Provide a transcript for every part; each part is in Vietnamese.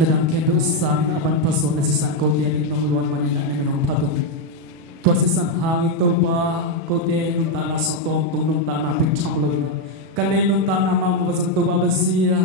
nadang kendo sa aban paso na si San Kote nong luwan manila na nong patong to si San hangin to ba Kote nung tana sa tong nung tana pictang lo na kane nung tana mamabasang to ba basiya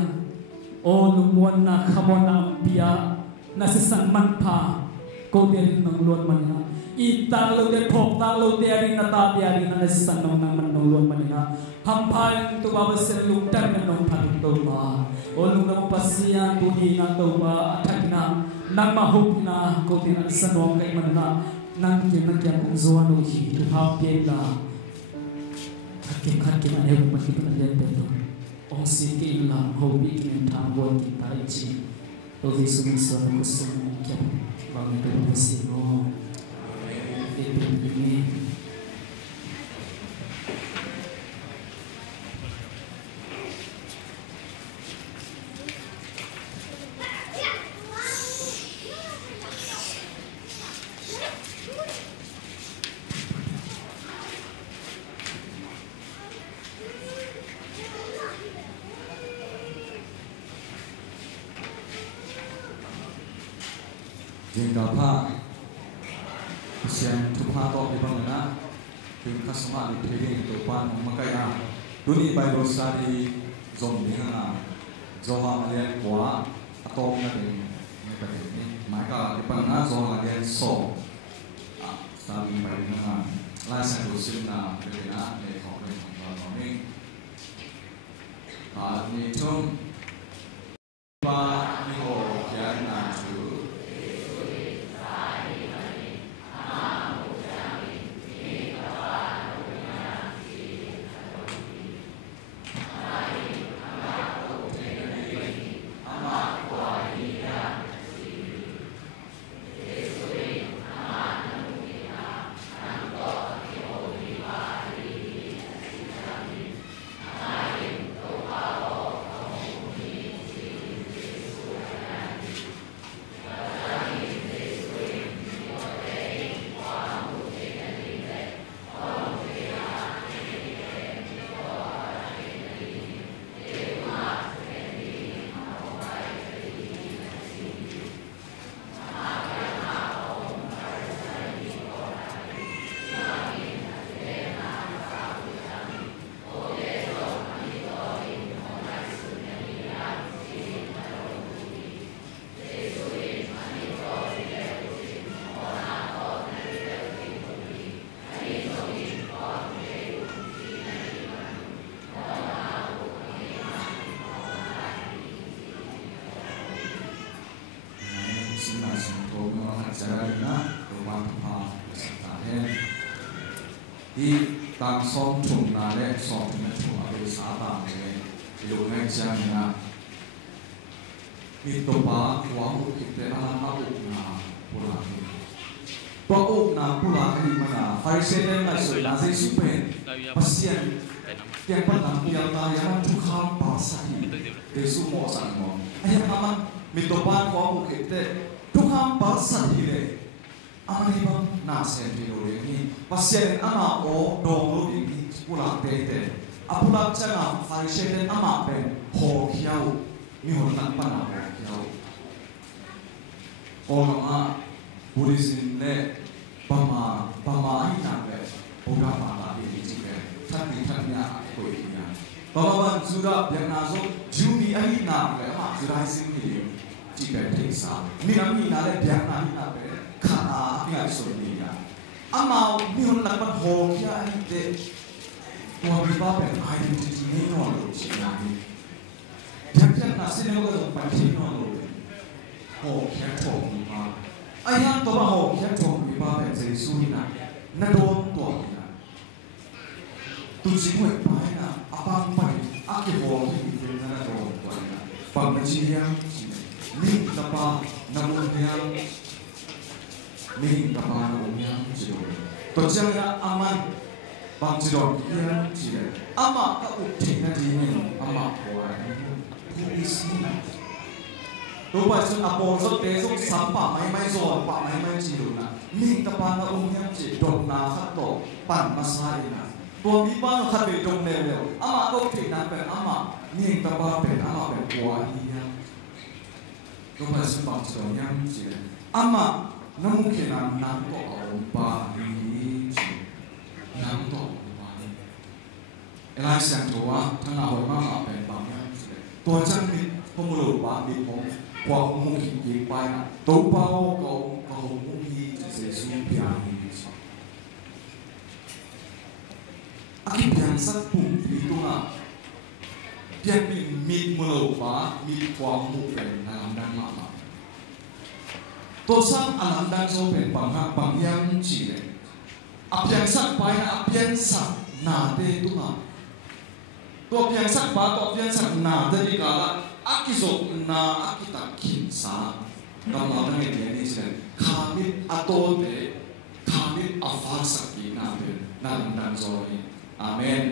o nung luwan na kamon na piya na si San manpa Kote nong luwan manila itang lo de pok tang lo de ari na ta ari na si San nong nang luwan manila hampay to ba basiya lungtan na nong patong to ba Olung na pasiyan tuhi na tawa atak na nang mahuk na kote na sanong kay manana nang kinagyan kung zuwan o hi tuhapye na kakin na ewan magkipanayan dito ong sige lang hobi kinentangwa kita ichi o di sumiso na gusto mo kaya bang ito na pasino Amen. ยิงดาวผ้าเสียงทุกผ้าต่อไปบ้างนะถึงคัสมาดิเพลิงตัวปานมังกรยาดุนีไปรสาดีจงดีนะจงหาเรียนกว่าตรงนั่นเองในประเทศนี้หมายก็ในปัญหาจงหาเรียนสอบสามีไปนะลายเส้นรูซึ่งนะเป็นนะในของเราเองมีช่วงว่ามีโหแก่หนาจูที่ตามซ้อมถุงนาและซ้อมถุงนาถุงอาเป็นสาตามเลยอยู่ในเชียงนะมีตัวปลาหัวหุบติดเป็นอาหารอุกนาปุระตัวอุกนาปุระที่มันไฟเส้นเล่นไม่สวยนะสิ่งสุดเป็นปัสเซียนเกี่ยงปัญหาเกี่ยวกับยาทุกข้ามป่าสัตว์เดสุโมสังโมไอ้ยังมันมีตัวปลาหัวหุบติดเป็นทุกข้ามป่าสัตว์เลยอาลีบังน่าเสียดีเลยนี่ปัสเซียนอามาโอดองรูดีนี่ปุระเตเตอาปุระจะงาไฟเส้นอามาเป็นโหเขียวมีหัวหนักปัญหาโหเขียวโอมาบุริสินเล่ปามาให้นางแบบโอกาสมาลาดีจริงเลยท่านนี้ท่านนี้คุยกันปามาบันสุดาเบียงนาโซจูมีให้นางแบบมาสุดาสิ่งนี้จริงเป็นที่สามนี่น้ำมีนาเล่เบียงนาให้นางแบบข้าที่ไงส่วนนี้นะอามามีคนหลักมันโหดแค่เด็กตัวมีบ้าเป็นไอเดนติตี้นี่นอนเลยใช่ไหมแค่นั้นสิ่งนี้ก็ต้องไปที่นอนเลยโหแค่ถงมีบ้าไอ้ยันตัวโหแค่ถงมีบ้าเป็นเจสุนี่นะนั่นโดนตัวนี่นะตุจิมวยไปนะอาบังไปอาเกโหที่มีเป็นนั่นโดนตัวนี่นะปังจีเรียงนี่ตาปานามุนเรียงนี่ตาปานามุนเรียงจีโร่ตัวเจ้าเนี่ยอามันบางจีโร่เรียงจีเร่อามาก็อุทิศนาทีนี่อามาป่วยผู้อิสระตัวไปจนอาโปสุดเตสุดสัมปะไม่โซนปะไม่จีโร่นะนี่ตาปานามุนเรียงจีโดนนาขัดโตปั่นมาใส่นะตัวมีบ้านขัดไปตรงเร็วอามาก็อุทิศนั้นเป็นอามานี่ตาปาเป็นอามาเป็นป่วยเรียง都係想幫助音字咧。ama namu kena nam ko ompa ni nam to ompa ni elai sang towa thang a hoi ma ma pen bang ya to chang ni pomulo ba mi pom kwa mu ki ki pa na to pa o ko mu ki se su pia ni aki pian sat pum pi to na pian mi mulo ba mi kwa mu pen na nam maตัวสร้างอลังดังโซเป็นบางฮักบางยังจีเลยอภิยังสักไปนะอภิยังสักนาเตตุมาตัวอภิยังสักไปตัวอภิยังสักนาเตติกาละอากิโซนาอากิตักขินสากำลังนั่งเรียนนี่เช่นขามิดอัตโตเตขามิดอัฟาสักกีนาเป็นนั่งดังโซนี่อาเมน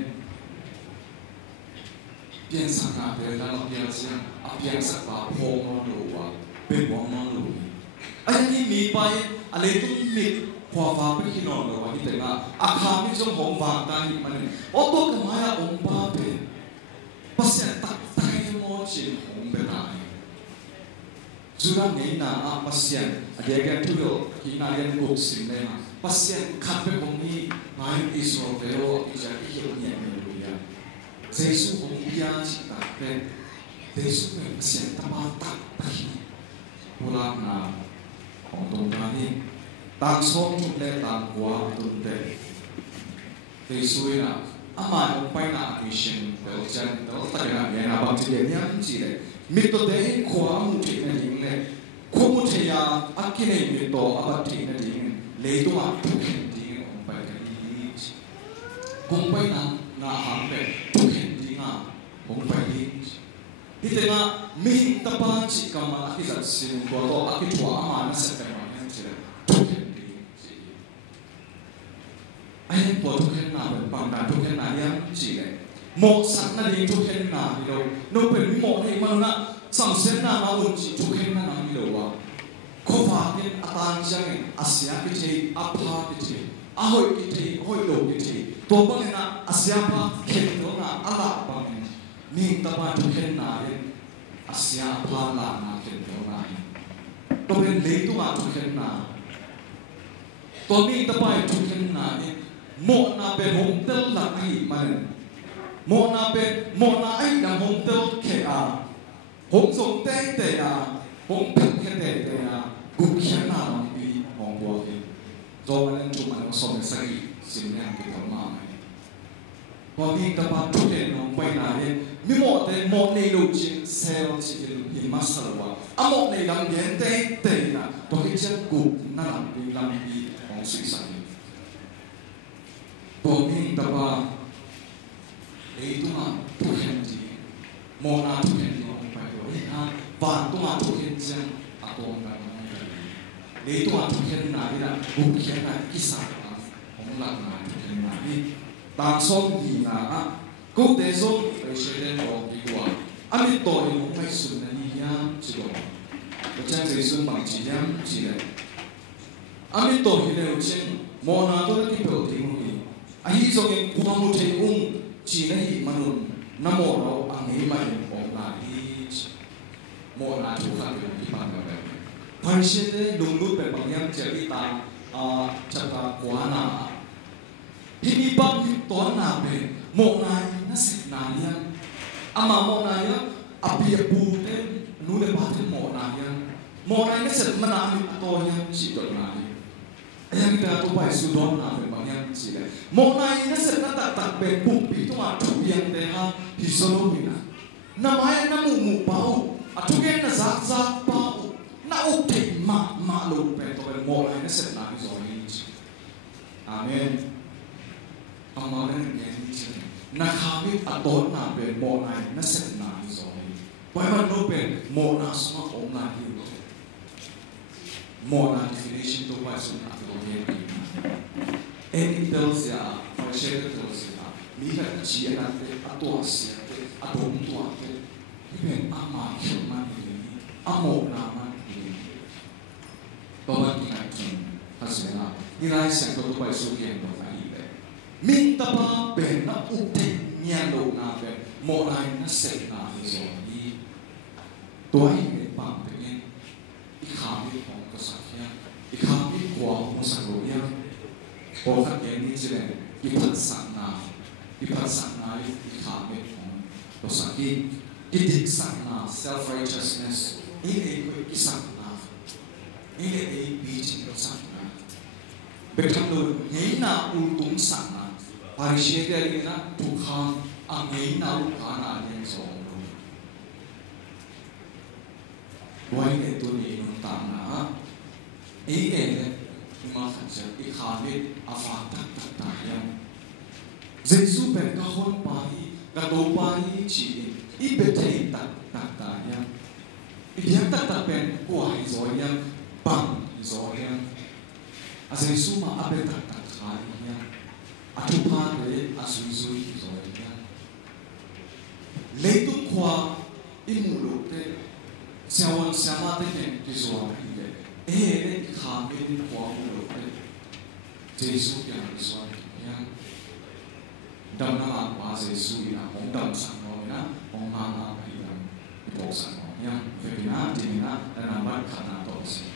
เพียงสักนาเตแล้วอภิยังเสียงอภิยังสักไปพงมันรู้ว่าเป็นวงมันรู้ไอ้นี่มีไปอะไรต้องมีความฟ้าไปที่นอนเลยวันนี้แต่ละอาคารที่ต้องหอมฟ้าได้มันโอ้ตัวกระไม้อะองบ้าเป็นภาษาตัดใจมอจิหอมเป็นอะไรจุดนี้นะภาษาเดี๋ยวแกทุกอย่างที่นายยังกุศลเลยนะภาษาขัดไปตรงนี้นายอิสราเอลอิสราเอลเนี่ยไม่รู้ยังเจสุหอมยาจิตาเป็นเจสุเป็นภาษาตะวันตัดไปโบราณนะของตรงนี้ต่างชมจุดเล็กต่างหัวตุนเตะที่สวยนะอามาลงไปนะวิเชียนเดี๋ยวจะเดี๋ยวตัดกันเนี่ยนะบางทีเนี่ยจีเลยมิตรเดย์ขวามุทินั่นเองเลยขวามุทิยาอักขิเนมิตรอาบัตินั่นเองเลยตัวทุกแห่งที่ลงไปกันนี้คงไปนะนาหางเป็นทุกแห่งที่นะคงไปนี้ที่แต่ละมีตะปาจิกามาที่จะสิ่งตัวโตอากิทัวอามานะเสร็จแล้วเนี่ยจีเลยทุกแห่งที่ไอ้ตัวทุกแห่งนาเป็นบางด้านทุกแห่งนาเนี่ยจีเลยหมกสักนั่นเองทุกแห่งนาที่เราโน้เป็นหมกให้มันนะสังเสนามาอุ่นจีทุกแห่งนาที่เราว่าข้อฟ้าเนี่ยอาตานจังอาเซียกิเทอาพากิเทอาหอยกิเทหอยโลกิเทตัวบางเนี่ยนะอาเซียพาเข็นตัวนะอาลาบางเนี่ยมีตะวันทุกแห่งนาเนี่ยอาเซียพาลานาเข็นตัวนาตัวเป็นเลี้ยตัวมาทุกแห่งนาตัวมีตะวันทุกแห่งนาเนี่ยโมนาเป็นหงเตลหลักให้มันโมนาเป็นโมนาไอ้ดังหงเตลเขอาหงส่งเต้เตอาหงเพ่งเตเตอากุเขียนนามันดีหงบัวเองโจมันนั้นจุมันส่งสักสิ่งนี้ที่ทำมาไหมพอมีตะวันทุกแห่งลงไปนาเนี่ยมีโมแต่โมในโลกจิเซลจิหิมัสลวะอะโมในลำเย็นเตเตนะตัวที่จะกุนั่นเป็นลำดีของสุสานพอมีตะวันitu mah Tuhan ji, mau na Tuhan ji orang baik orang na, bantu mah Tuhan jang atau orang mana, itu mah Tuhan na dia, bukan na kisah orang lang na Tuhan na ni, langsung ni na, kau desong presiden orang dibuat, ambil toh yang orang sun ni yang juga, macam presiden bang ji yang ji, ambil toh ini macam mau na tu lagi penting ni, ahi sogeng kuamu tengung chỉ lấy mà nôn nằm mồ đâu anh ấy mà hiện bóng là đi mồ là chủ khăn được đi bằng cái phải xem đấy đúng lúc về bằng nhau chỉ đi ta chặt ta quá nà thì đi bằng toán nà về mồ này nó sẽ nà nhá mà mồ này á bìa bù đấy núi để bắt cái mồ này nó sẽ mà nà đi to nhá chỉ được nà đi yang kita tu baik sudah nak berbanyak sila. Monai ni sekarang tak bumpi tu macam yang dah hisolomina. Namanya namu bau, atu yang nazak bau, na ukti malu pentokan monai ni sekarang hisolomina. Amen. Amalan yang ini. Nak kami atau nak bermonai ni sekarang hisolomina. Baiklah nu bermonai semua online hiu. Monai definition tu baik sudah. Any tells ya, for share tells ya, mira chia na te atuasia te atom tua te, iben ama human ini, amo nama ini. Bawa kita itu hasilnya, nilai sektor tu baik sugian tu kali be. Minta pa ben na ukti nyalo na be, mulai na set na ini. Tuai be pam pengen ikami kong kasakyan, ikami kuwa mo sa luya, o kakyan ni sila, ipatsak na ikami kong kasakyan, itiksak na self-righteousness, ini ko ikisak na, ini ay bijing kasak na, bekalo ngayon na ultung sak na, parisya rin na tukhang ang ngayon na ukana niya sa ombro. Buhay na ito ni inong tama. Yung mga kanser, ikamit, afatak-tak-tayan. Jesu per kahon pahi, gato pahi chiin, ibetay tak-tak-tayan. Ibiyang tak-tak-pen, buhay zoyan, bang zoyan. As Jesu maabe tak-tak-tayan, atupare asuzui zoyan. Leito kwa imulok te, siyawan siyamate ken kisuwa hinde. Kami kwa mulok te. Jesu yang kisuwa yang dam na ma Jesu ina ong dam sang no ina ong mama kailang ipok sang no yang febina dinina dan nambat kana tos.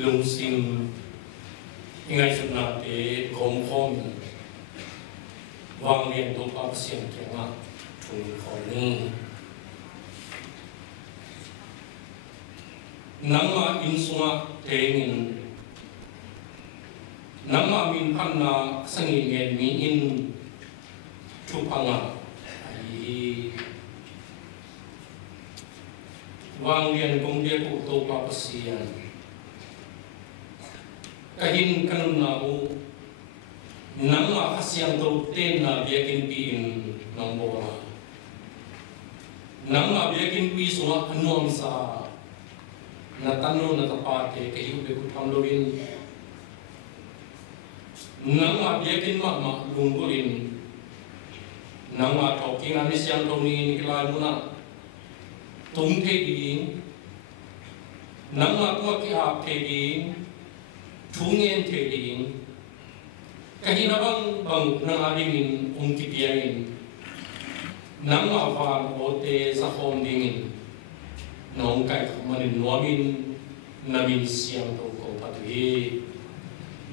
lung sim ingai sun na te gom khom wang lian do pa siam ke nga thung khom ni nangma in sunga tengin nangma min panna sangi ngen mi in thupanga ai wang lian kong dia ku to pa pasian kahin kanun na u nangma kasiang to ten na biakin pi in nambora nangma biakin pi sunga anuam sa na tanu na tapate kahiu be ku thamloin nangma biakin ma lunggurin nangma talking ani siang to ni nikla muna tung te ding nangma ko ki ap te ding thungen te ding kahina bang nang adingin ki piangin nangma van ote sa hom dingin nong kai manin nuamin namin siang to ko patui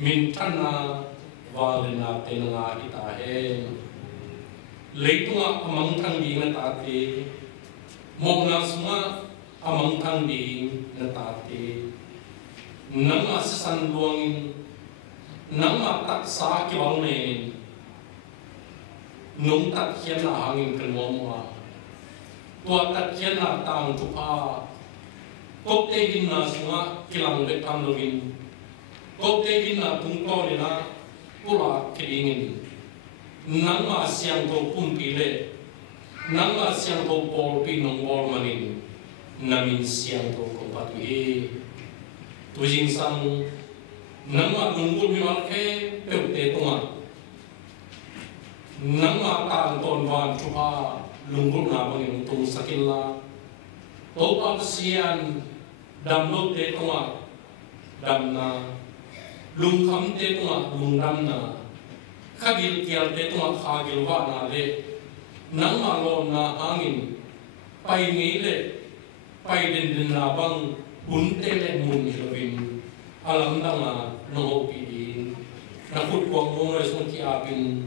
min thana walena te nga kita he leitunga amang thang di na tate mona suma amang thang di na tate nang asan luangin nang tak sa ki wang ne nung tak hian na hangin kan mo tua tak hian na tang tu pa kop te gin na sunga kilang le tam lovin kop te gin na tung ko le na pula kidingin nang ma siang to pum pi le nang ma siang to pol pi nong bol manin namin siang to ko patu e tu jing sang nang ma nungul mi mal ke pe te to ma nang ma tang ton wan tu pa lungkul na bangin tung sakilla to pa sian dam lo te tuma dam na lung kham te tuma lung dam na khagil kial te tuma khagil wa na le nang ma lo na angin pai ngi le pai den na bang bun te le mun hilwin alam da na no pi din na khut ko mo re son ki apin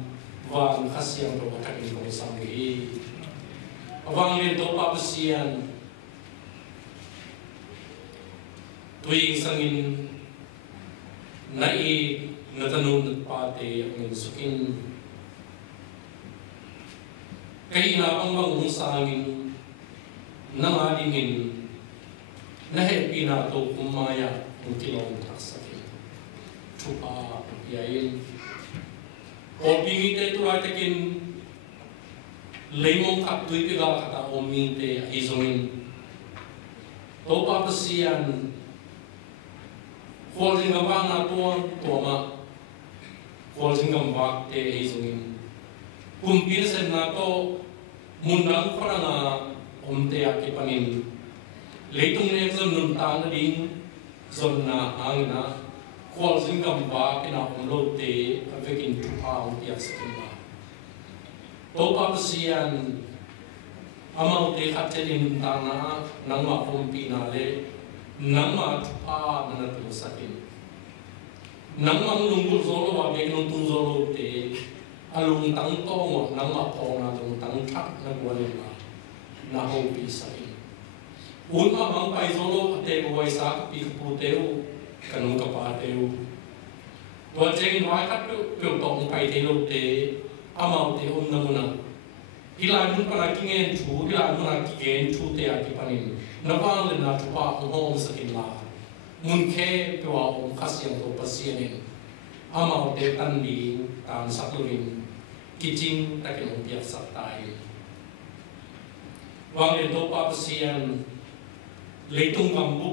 van khasiang ro takin ko samgi awang len to pa pasian tuing sangin nai natanun pate ang sukin kay na pang bang sangin nangalingin na happy na to kumaya ng tilong taksakin chupa yayin o pingite to atakin lemong kaptui pigal kata ominte izongin to pa pasian holding abang na tuama holding gambak te izongin kumpir sen na to mundang paranga omte akipanin leitung ne zon nun ta na ding zon na angina holding gambak na omlote avekin tupa omte asakin to pa pasian amau te khatenin tana nangma pompi na le nangma thupa na tu sakin nangma lungul zolo wa be nung tung zolo te alung tang to mo nangma po na lung tang thak na gwale na ho pi sakin unma mang pai zolo te ko wai sa pi pu teu kanung ka pa teu to jeng wa khat pe to pai te lo te amau te om namuna hilai mun pana kingen thu hilai mun kingen thu te akipanin napang le na thupa hom sakin la mun khe pewa om khasiang to pasianin amau te tan bi tan saklurin kijing takin om piak satai wang le to pa pasian leitung kambu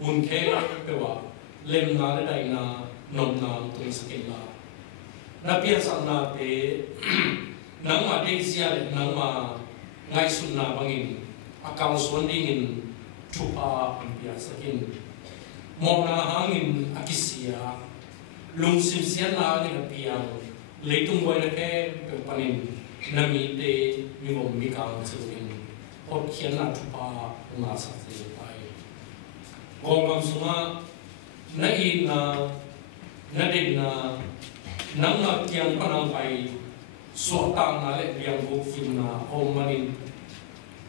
mun khe pewa lem na le dai na nom na tung sakin la na pian sa na te nang ma ding sia le nang ma ngai sun na bangin akal suan dingin thupa pia sakin mo na hangin akisia lung sim sia na ni piang leitung boy na ke pe panin nami te mi mo mi kang chuin hot khian na thupa na sa se pai gom gam sunga na in na din na nang kiang panang pai so tang na le yang go film na om manin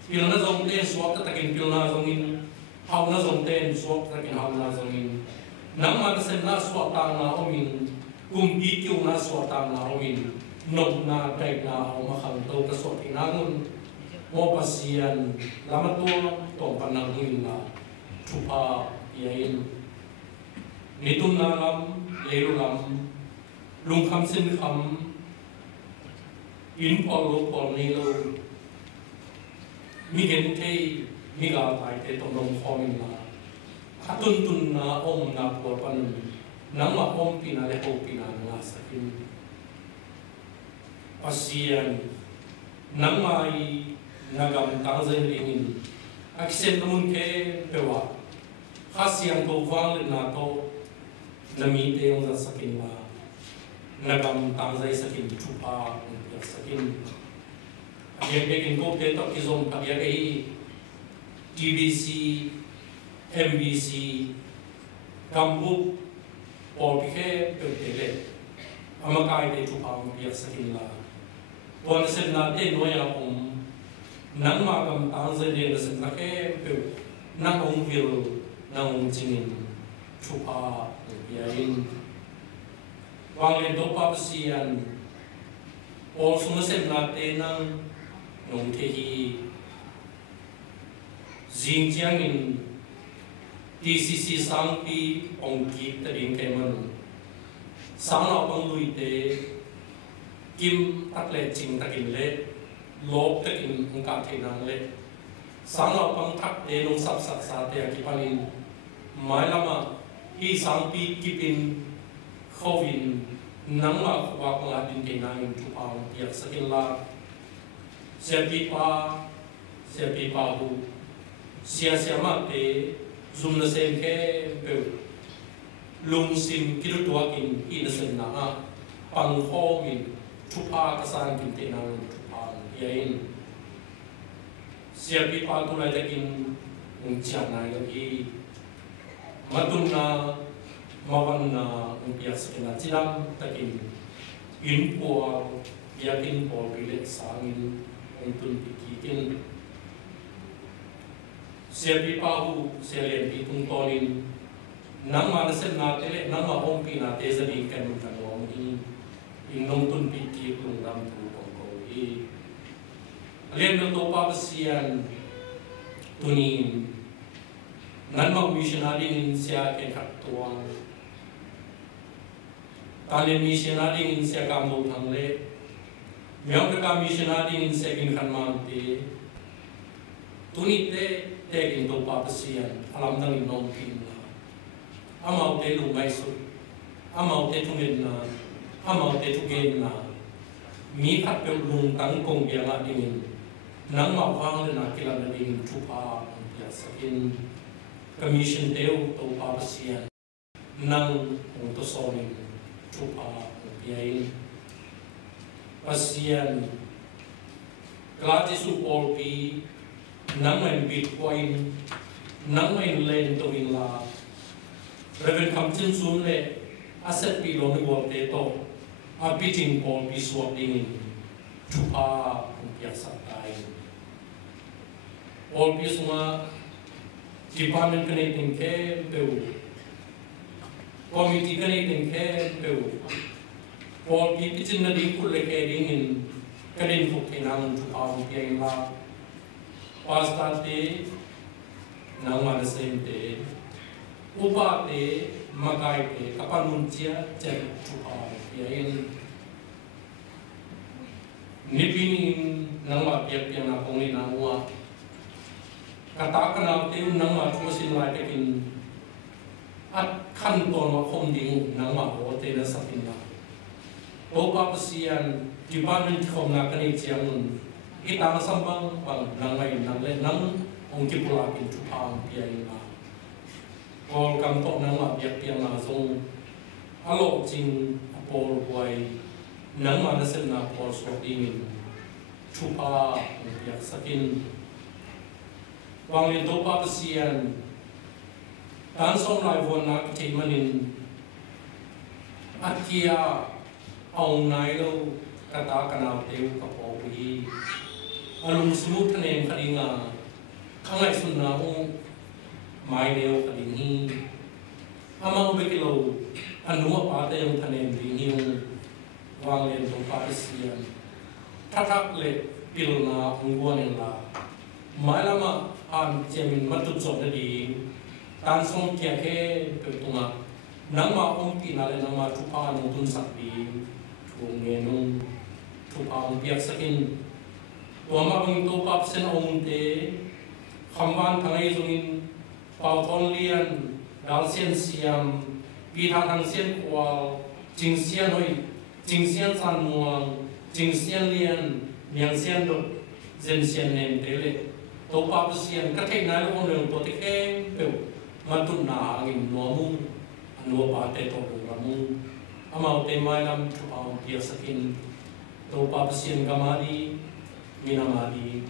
pil na zong ten so ta takin pil na zong in hau na zong ten so takin hau na zong in nang ma sen na so tang na om in kum pi kyu na so tang na om in nom na dai na om khang to ka so ti na ngun mo pasian lama to panang hin na thupa yain nitum na lam leiru lam lung kham sin kham in pol pol ni lo mi gen te mi ga tai te tong long khom na khatun tun na om na por pan nang ma om pi na le ho pi na nga sakin pasian nang mai nagam tang zen ringin aksen mun ke pewa khasiang to wang na to nami te ong za sakin la nagam tang zai sakin chupa ya sakin ye bekin ko te to kizom pa ya ei TBC MBC kambu or ke pe le amakai te chupa ya sakin la pon sen na te no ya nang ma kam tang zai de sen na ke pe nang ong vil nang ong jingin chupa yain wang len do pa sian all sung sem na te nang nong the hi jing jiang in TCC sang pi ong ki ta ding ke man sang la pang lui te kim tak le ching takin le lop takin ong ka the nang le sang la pang thak te nong sap sak sa te ki panin mai lama hi sang pi kipin khowin nang ma wa ko la din ke nang tu pa pi sakin la se pi pa hu sia ma te zum na sem ke pe lung sim ki tu wa kin i na sen na a pang kho min tu pa ka sang kin te nang tu pa yain sia pi pa tu la ta kin ung cha na yo ki matun na mawan na umpiak sakina tilam takin in po yakin po bilet sangin untun pikikin siapi pahu sialen pitung tonin nang manasen na tele nang mahompi na tezani kan kanong in nongtun pikik lung dam tu kongko i alien no to pa sian tunin nan mag missionary in siya ke katuang talen missionary in siya kambo thangle myong ka missionary in siya kin khanman te tunite te kin to pa sian alam nang in nom kin na amau te lu mai su amau te tungen na amau te tugen na mi khat pe lung tang kong bia la ding nang ma wang le na kilan na ding thu pa ya sakin commission teu to pa sian nang ong to soni thu pa yain pasian klati su por pi nang main bitcoin nang main len to in la reven kam chin sun le asset pi lo ni bol te to a biting por pi swap ding thu pa ya sa tai all pi suma department connecting care peu committee connecting care peu all pi pitin na ding kul le ke ding in kanin fuk tinang thu pa pi la pasta te nang ma sem te upa te makai te kapanun chia chen thu pa pi in nipin nang ma pi na kong ni na wa kata kenal te nang ma thu sin lai te kin at khan ton ma khom ding nang ma ho te na satin na to pa sian department khom na kani chiang kita sambang bang nang mai nang le nang ong ki pula kin thu phang pi ai na kol kam to nang ma biak piang na song alo jing por boy nang ma na sen na por so ding thu pa biak sakin wang len to pa sian tan som lai von na ki thei manin akia ông nai lo kata kanau teu ka po hi alung smooth ne kharinga khangai sun na o mai deu kharing hi amang be kilo anu pa te yung thanem ding hi wang len to pa sian thak le pil na ungwan en la mai lama an chemin matut chon de di tan som kia he pe tunga nang ma ong pi na le nang ma thu pa nong tun sak pi thung nge nong thu pa ong piak sakin to ma bang to pap sen ong te khamwan thangai zungin pau thon lian dal sian siam pi tha thang sian kwal jing sian hoi jing sian san muang jing sian lian niang sian do zen sian nen te le to pap sian ka thei na lo ong to te ke pe ma tu na ngin no mung anu pa te to ra mung amau te mai lam thu pau pia sakin to pap sian gamadi minamadi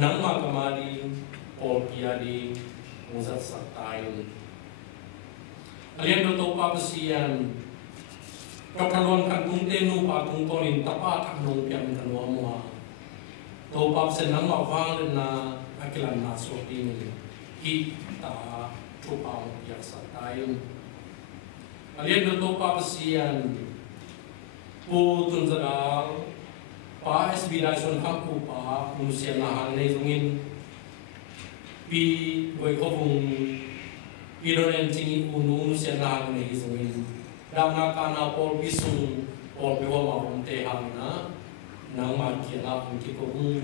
nang ma gamadi or pia di uzat satai alian do to pap sian kakalon kan tung te nu pa tung tonin tapa thak nong pian kan wa mo to pap sen nang ma wang le na akilan na so ti ni ki ta thu pau pia satai alian do to pap sian pu tun zadal pa SB National Haku pa musia na hang nei zungin pi goi ko bung pi do nen tingi unu musia na hang nei zungin dam na kana pol bisung pol bi wa ma hom te hang na nang ma ki la hum ki ko bung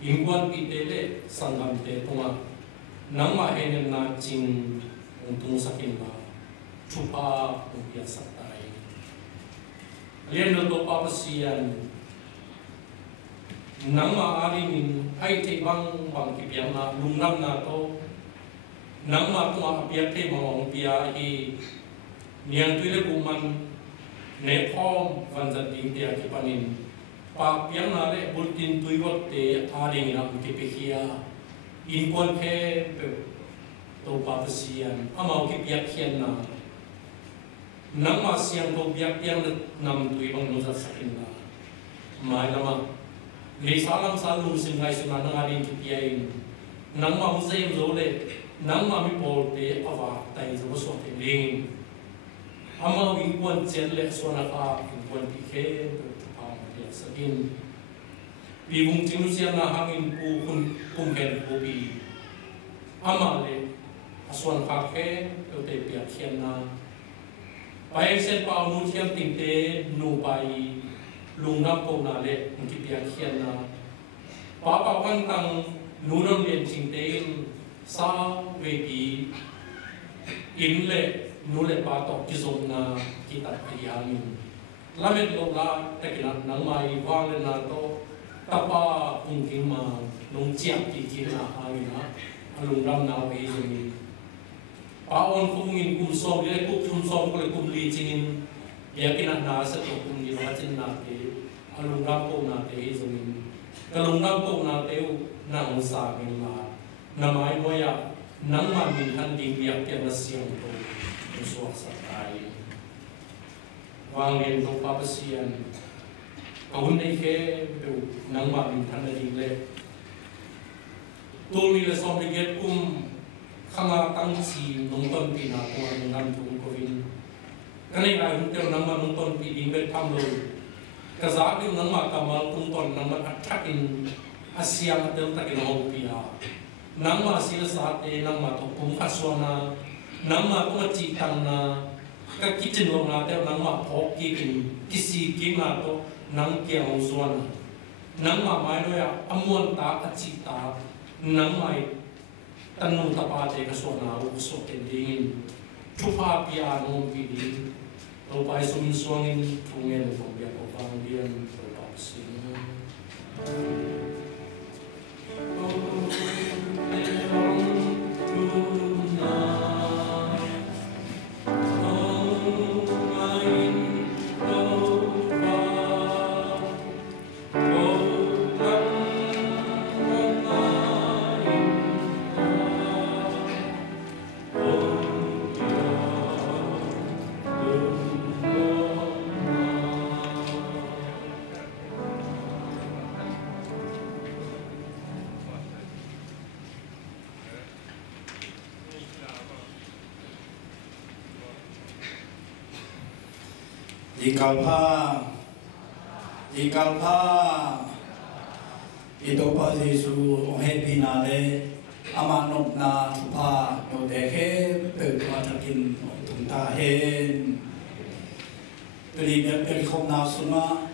ingwan pi te le sangam te tunga nang ma henen na ching tung sakin ba chupa upia satai alian do to pa sian nang ma ari min ai te bang ki piang na lung nam na to nang ma tu ma pia te ma ong pia hi niang tu le ku man ne phom van zat ding tia ki panin pa piang na le bultin tu wot te ari na ki pe khia in kon ke pe to pa sian amau ki pia khian na nang ma siang to pia piang nam tu bang no zat sakin na mai lama le salam salu sin ngai suna nang ari ki piain nang ma usai zo le nang ma mi pol te awa tai zo so te ling ama wing kon chen le so na ka kon pi khe to pa ya sakin pi bung ting siam na hangin pu kum ken pu bi ama le aswan ka khe to te pia khian na pai sen pa nu thiam ting te nu pai lung nam ko na le ki pia khian na pa pa kan tang nu ram lien ching te sa we pi in le nu le pa to ki zong na ki ta ki ya ni lamet lo la ta ki nang mai wang le na to ta pa ung king ma lung chiam ki na ha ni na lung ram na we zong ni pa on kum in kum som le kum som ko le kum li ching ya kina na sa to kum ni wa chin na te alung ram ko na te zungin kalung ram ko na te na ong sa min la na mai mo ya nang ma min han ding biak ke na siang to so sa tai wang len to pa pasian kaun nei ke do nang ma min han ding le tul ni le som ni get kum khanga tang chi nong ton pi na ko nang tung ko vin kanai na hun te nang ma nong ton pi ding be tham lo kaza ki nang ma kamal tung ton nang ma athakin asiam tel takin ho pia nang ma sil sa te nang ma to pum khaswana nang ma ko chi tang na ka kitchen lo na te nang ma phok ki kin kisi ki na to nang ke ong zwana nang ma mai no ya amon ta achi ta nang mai tanu ta pa te ka so na u so te ding thu pa pia no pi ding to pai sum swangin thungen ko bia ko pang dian to pa sin Oh Ikalpa ito pa Yesu ohe pinale amanok na tupa no dehe pagmatakin tuntahen pelibet pelikom na suma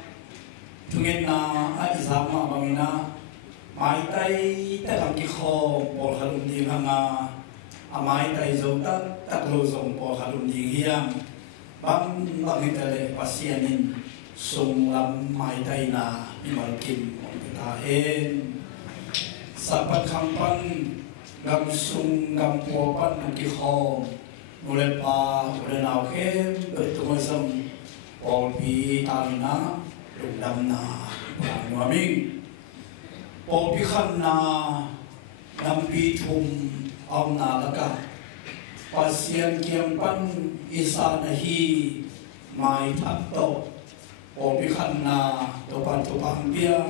tungin na isama bangina mai tay talang kiko por halum ding hanga amai tay zota taklo zong por halum ding hiang bang itale pasianin sung lam mai tay na imalkim tahen sapat kampan gam sung gam popan nuki hom nulet pa ulenau kem bertumasam polpi tamina dam na nuaming polpi khanna nampi thum om na laka pasien kiampan isa nahi mai thakto polpi khanna topan pia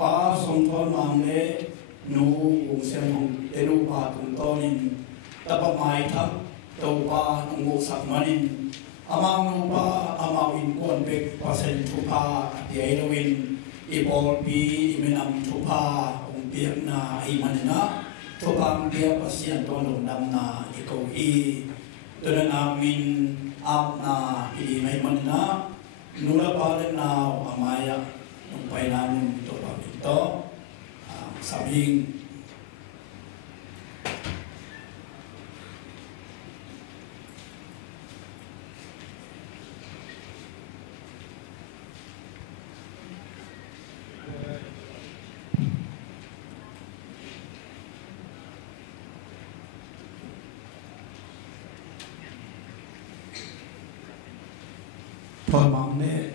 pa song thon mang le nu ung sen hong tenu pa tung tonin tapa mai thak to pa ngu sak manin amang nu pa amawin kon bek pasen thu pa ti ai lowin ipol pi imenam thu pa ung piak na ai manina to pa pia pasien to lom dam na iko i to na namin am na i mai manina nula pa le na amaya nung pai namin to pa ito sabing thon mang ne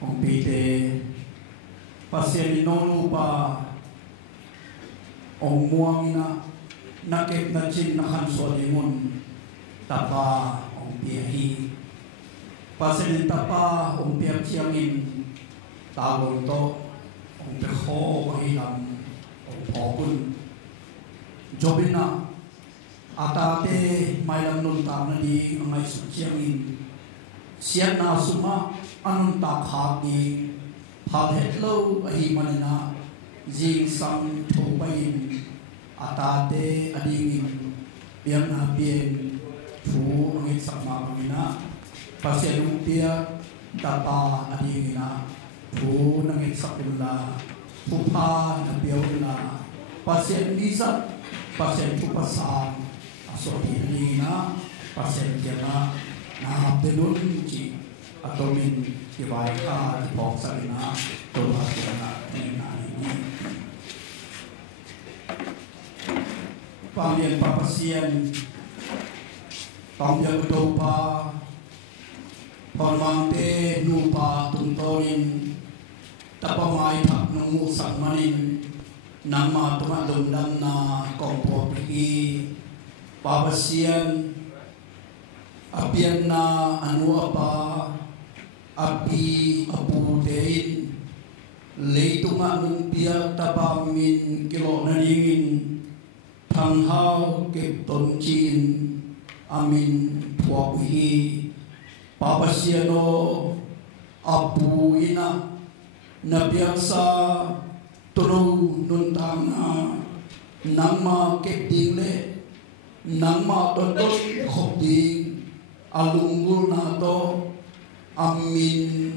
ông bị thế pasien non lupa ông muang na kep na chin na khan so limon tapa ông bia hi pasien tapa ông bia chiang in ta bol to ông be kho hi lam ông pho kun jobina ata te mai lam nun ta na di ngai su chiang in sian na suma anun ta kha di phal het lo hi manana jing sam thu pain ata te ading biang na bien thu ngi sama mina pasien pia tapa ading na thu ngi sakilla thu pa na biaula pasien bisa pasien thu pasan aso hi na pasien jana na belun ji atomin Kibai ka pok sarina tola kirana na ini pamien papasien pamien topa pormante nupa tuntorin tapamai thak nungu sakmanin nama tuma dumdam na kompo pi papasien apian na anu apa api apu tein leitunga nung pia tapamin kilo na ringin tanghao kep ton chin amin puahi papasiano apu ina na biasa turu nuntanga nangma kep dingle nangma totot khop ding alungul na to amin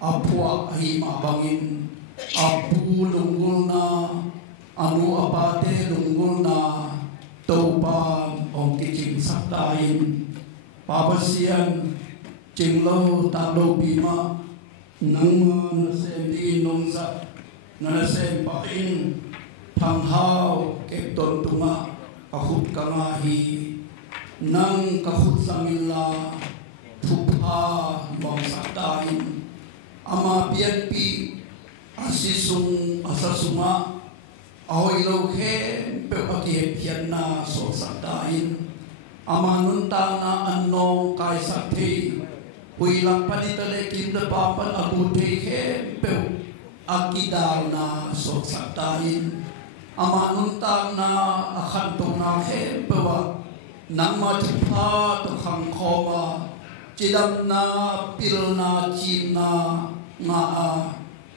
apua hima bangin apu lunggul na anu apate lunggul na topa ong kicing saktain papasian cinglo talo bima nangma nasendi nongsa nanasem pain tanghao kepton tuma kahut kangahi nang kahut samila Tupa bang saktain ama pianpi asisung asasuma ahoy lokhe pepati pianna so saktain ama nunta na anno kai sakthi huilang panitale kinda papan aku teke pe akidal na so saktain ama nunta na akan tong na he pewa nang ma tupa to khang khoma chidam na pil na chim na nga a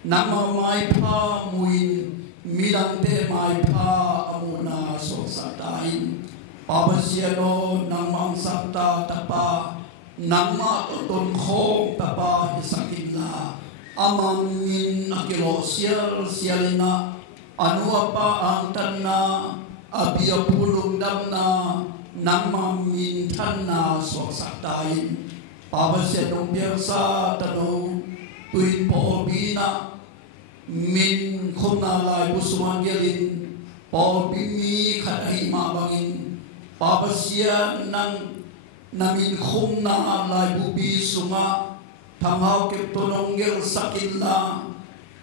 nama mai pha muin midang te mai pha amuna so satain pabasiano nang mang sakta tapa nang ma ton khom tapa isakilla amangin akilo sialina anu apa ang tanna abia pulung damna nang mamin tanna so saktain pabasiano biasa tanu tuin po bina min khona lai busuman gelin po bimi khadai ma bangin pabasia nang namin khona lai bubi sunga thangau ke tonong gel sakilla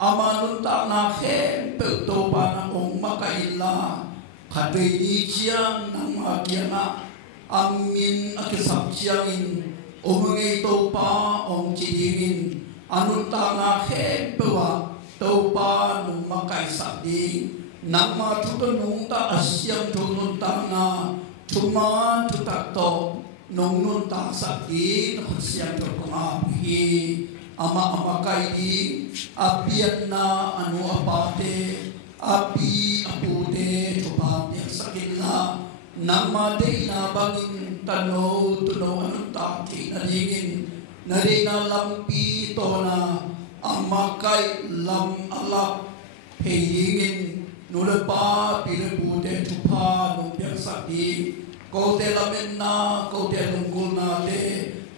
amanun ta na khem pe to pa na ong makailla khadai ni chiang nang akiana amin akisap chiangin omngi to pa ong chidingin anun ta na khem pe wa to pa nung makai sakdi nama tu nung ta asyam tu nun ta na cuma tu tak to nung nun ta sakdi nung asyam tu kumahi ama kai di apian na anu apate api apute tu pa dia sakilla nama de na bangin tano tu no anun ta ki na dingin nari na lampi to na amakai lam alap heyingin nulapa pilebude tupa lumpia sakti kote lamen na kote lunggul na te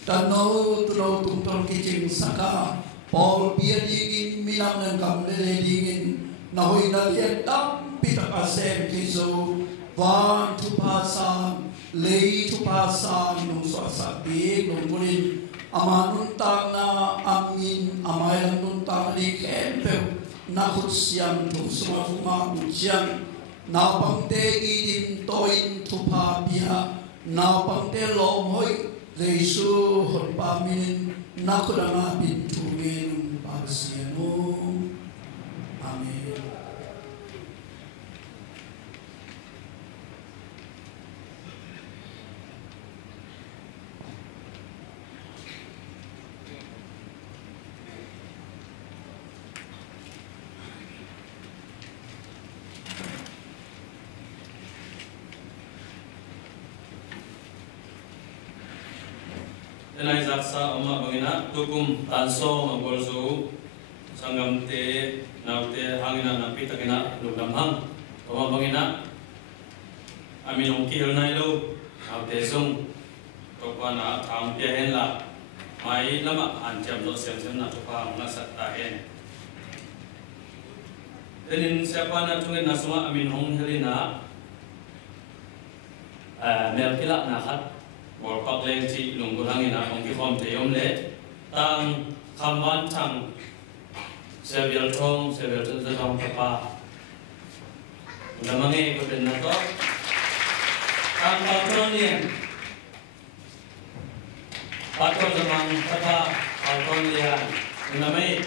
tano tuno tungtol kicing saka pol pia dingin milang ng kamlele dingin nahoy na liyan tam pitakasem kiso van tupasan lay tupasan nung swasakti nung munin amanun tang na amin amayan nun tang ni kempe na hutsyan tu sumafuma hutsyan na pangte idin toin tupapia na pangte lomhoy leisu honpamin na kudanga bintungin pagsiano amen. Tenai zaksa oma bangina tukum tanso magolso sanggam te naute hangina napi takina lugamhang oma bangina aminong kihil na ilo naute sung tokwa na thang piahen la mai lama anjam lo sem na tokwa na sattahen tenin siapa na tungin nasuma aminong helina melkila nahat Walpak leng ci lunggulangi na ong kifom te yom le tang kamwan tang sebial tong kapa udamangi ko din na to tang patron zamang kapa patron lian unamay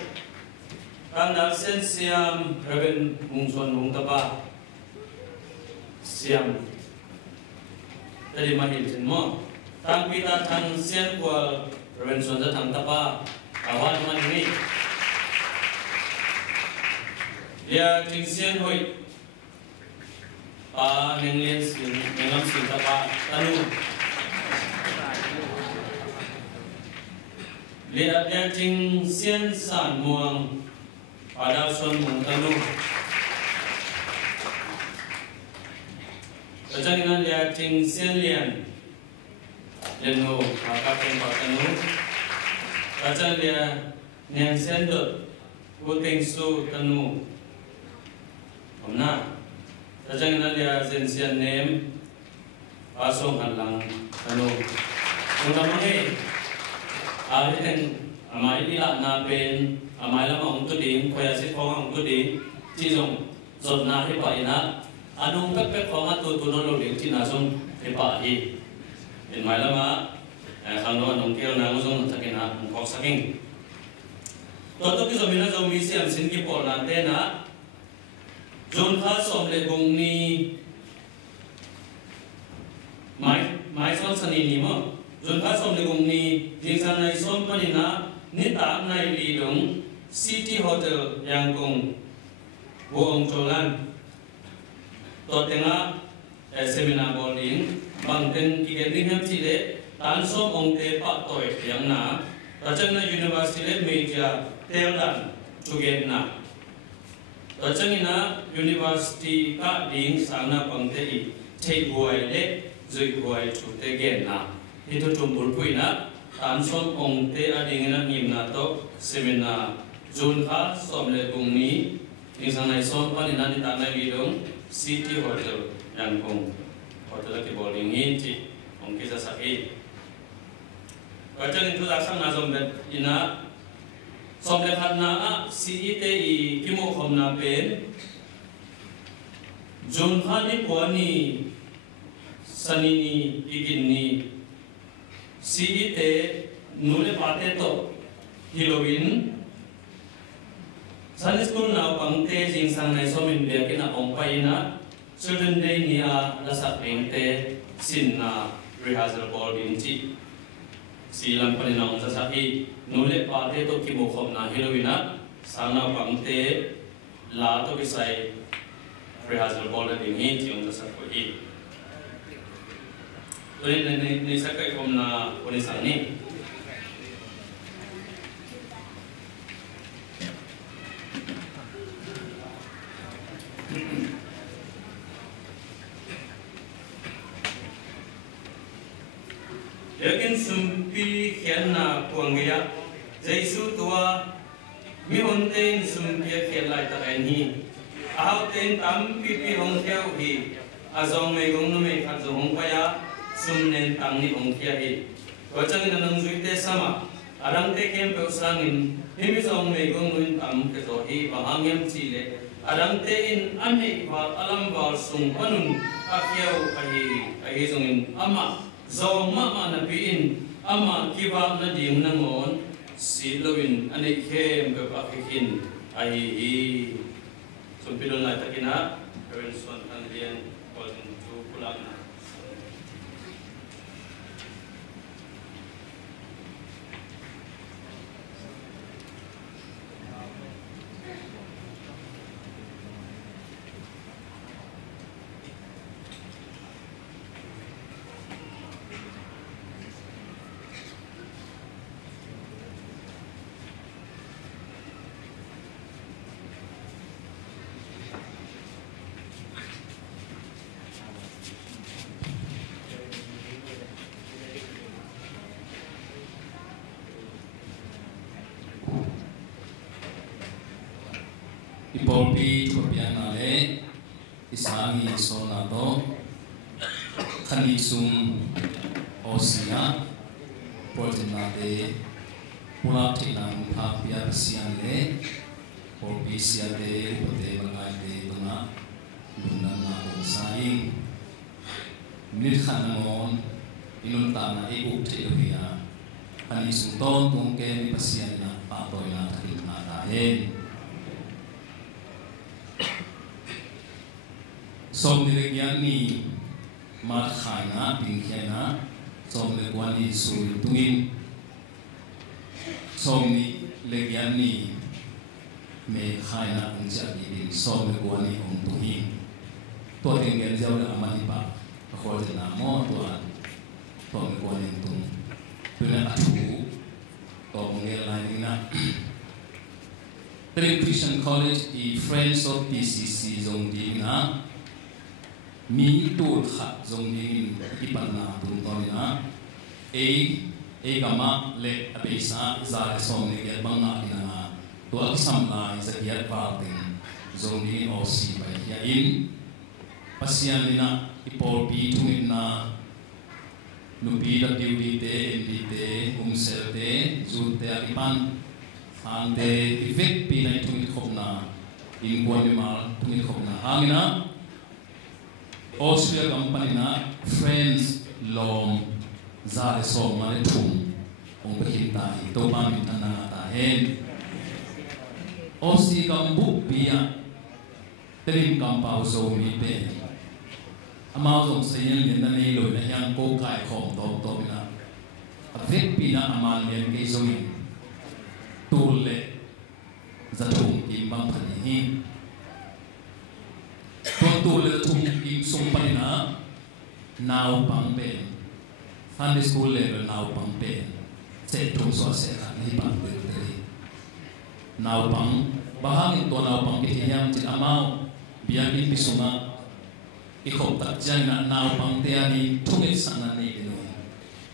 tang dalsen siam reben mungson mung kapa siam tadi mahil sin mo tang pita tang sian kual prevention za tang tapa kawan man ni dia ting sian hoi pa nenglen sin nengam sin tapa tanu dia ting sian san muang pada son mung tanu Kacangan dia ting sian lian Leno kakakeng patanu kacan dia nian sendot puting su tanu omna kacan dia zensian nem pasong halang tanu sudah mungkin akhirnya amai ila na pen amai lama untuk ding kaya si kong untuk ding cijong zon na hepa ina anung pek kong atu tunon lo ding cinasong hepa hi in mai lama khangno nong kel na ngong takina ngok saking toto ki zomina zomi siam sin ki por na te na zon kha som le bung ni mai son sani ni mo Zon ka som le gong ni jing san nai som pa ni na ni ta nai li dong City Hotel yang kong Wong Cholan to tenga seminar bowling bangten kigending ham chile tan som ong te pa toy yang na Rajana University le media teldan chugen na Rajana University ka ding sana pangte I thei buai le zui buai chu te gen na itu tumbul pui na tan som ong te ading na ngim na to seminar Jun kha som le gung ni ning sang nai som pa ni na ni ta nai li dong City Hotel yang kong hotel ke bowling ni ti ong ke sa hi Wajan itu dasar nazom bet ina som le khat na a CET I kimo khom na pen Jun kha ni po ni sani ni igin ni CET nule pate to Halloween Sunday school na pangte jing sang nai som in bia kina ong pai na children day ni a lasak pengte sin na rehearsal ball din chi silang paninong sa sahi nule pate to kimo khom na Halloween na sana pangte la to bisai rehearsal ball din hi tiong sa ko hi to ni sa kai khom na oni sang ni Yakin sumpi khian na puangya Jesu tua mi honten sumpi khian lai ta kan hi aw ten tam pi pi hong theo hi azong me gong no me khat zo hong pa ya sum nen tam ni hong khia hi wachang na nang zui te sama arang te kem pe usangin himi zong me gong nun tam ke zo hi bahangem chi le arang te in ame ba alam ba sung panun akhiau ahi zongin ama Zong ma na piin ama kiba na ding na ngon silowin ani khem be pakikin ai hi sumpilon la takina parents wan tan lian kol tu pulang na Ipopi Topiana le Isangi Sonato Kanisum Osia Portinate Pulatinam Papia Siane Popi Siade Pote Bangade Bana Bunana Sai Nirhanamon Inuntana Ibu Teoria Kanisum Ton Tungke Pasiana Patoina Tarinata Hen Som nilegyan ni Markhai na Pingkya na Som legwan ni Sui Tungin Som nilegyan ni Mekhai na Ungja Gidin Som legwan ni Ung Tungin Tua tinggal jauh na amani pa Ako din na mo tuan Tom legwan ni Tung Tuna atu Tom ngelai na Christian College the Friends of PCC Zong Ding na Mi tur khat zong ni ipan na tung to na e gama le apesa za som ni ge bang na ina to al sam na za ya pa ting zong ni o si ba ya in pasian na ipol bi tung na nu bi da di te te sel te zu te ipan ang de effect pi na tung khop na in bon ni mal tung khop na hangina Austria company na Friends Long Zare Som Mane Tum Ong Pekinta Ito Pamit na Tahen Austria Kambu Pia Terim Kampau Zomi Pe Amao Zong Sayan Yen Na Nilo Na Yang Ko Kai Khom Tom Tom Na viết pina aman liền cái zoe tu lệ za thùng kim bang phani hi tu lệ thùng kim sung panina nào bằng bền Sunday school level nào bằng bền sẽ trông xóa sẽ là đi bằng bền đấy nào bằng bahangin to nào bằng cái hiam chỉ amao biang in pisuma ikop tak jang na nào bằng te ani thungit sang na nei no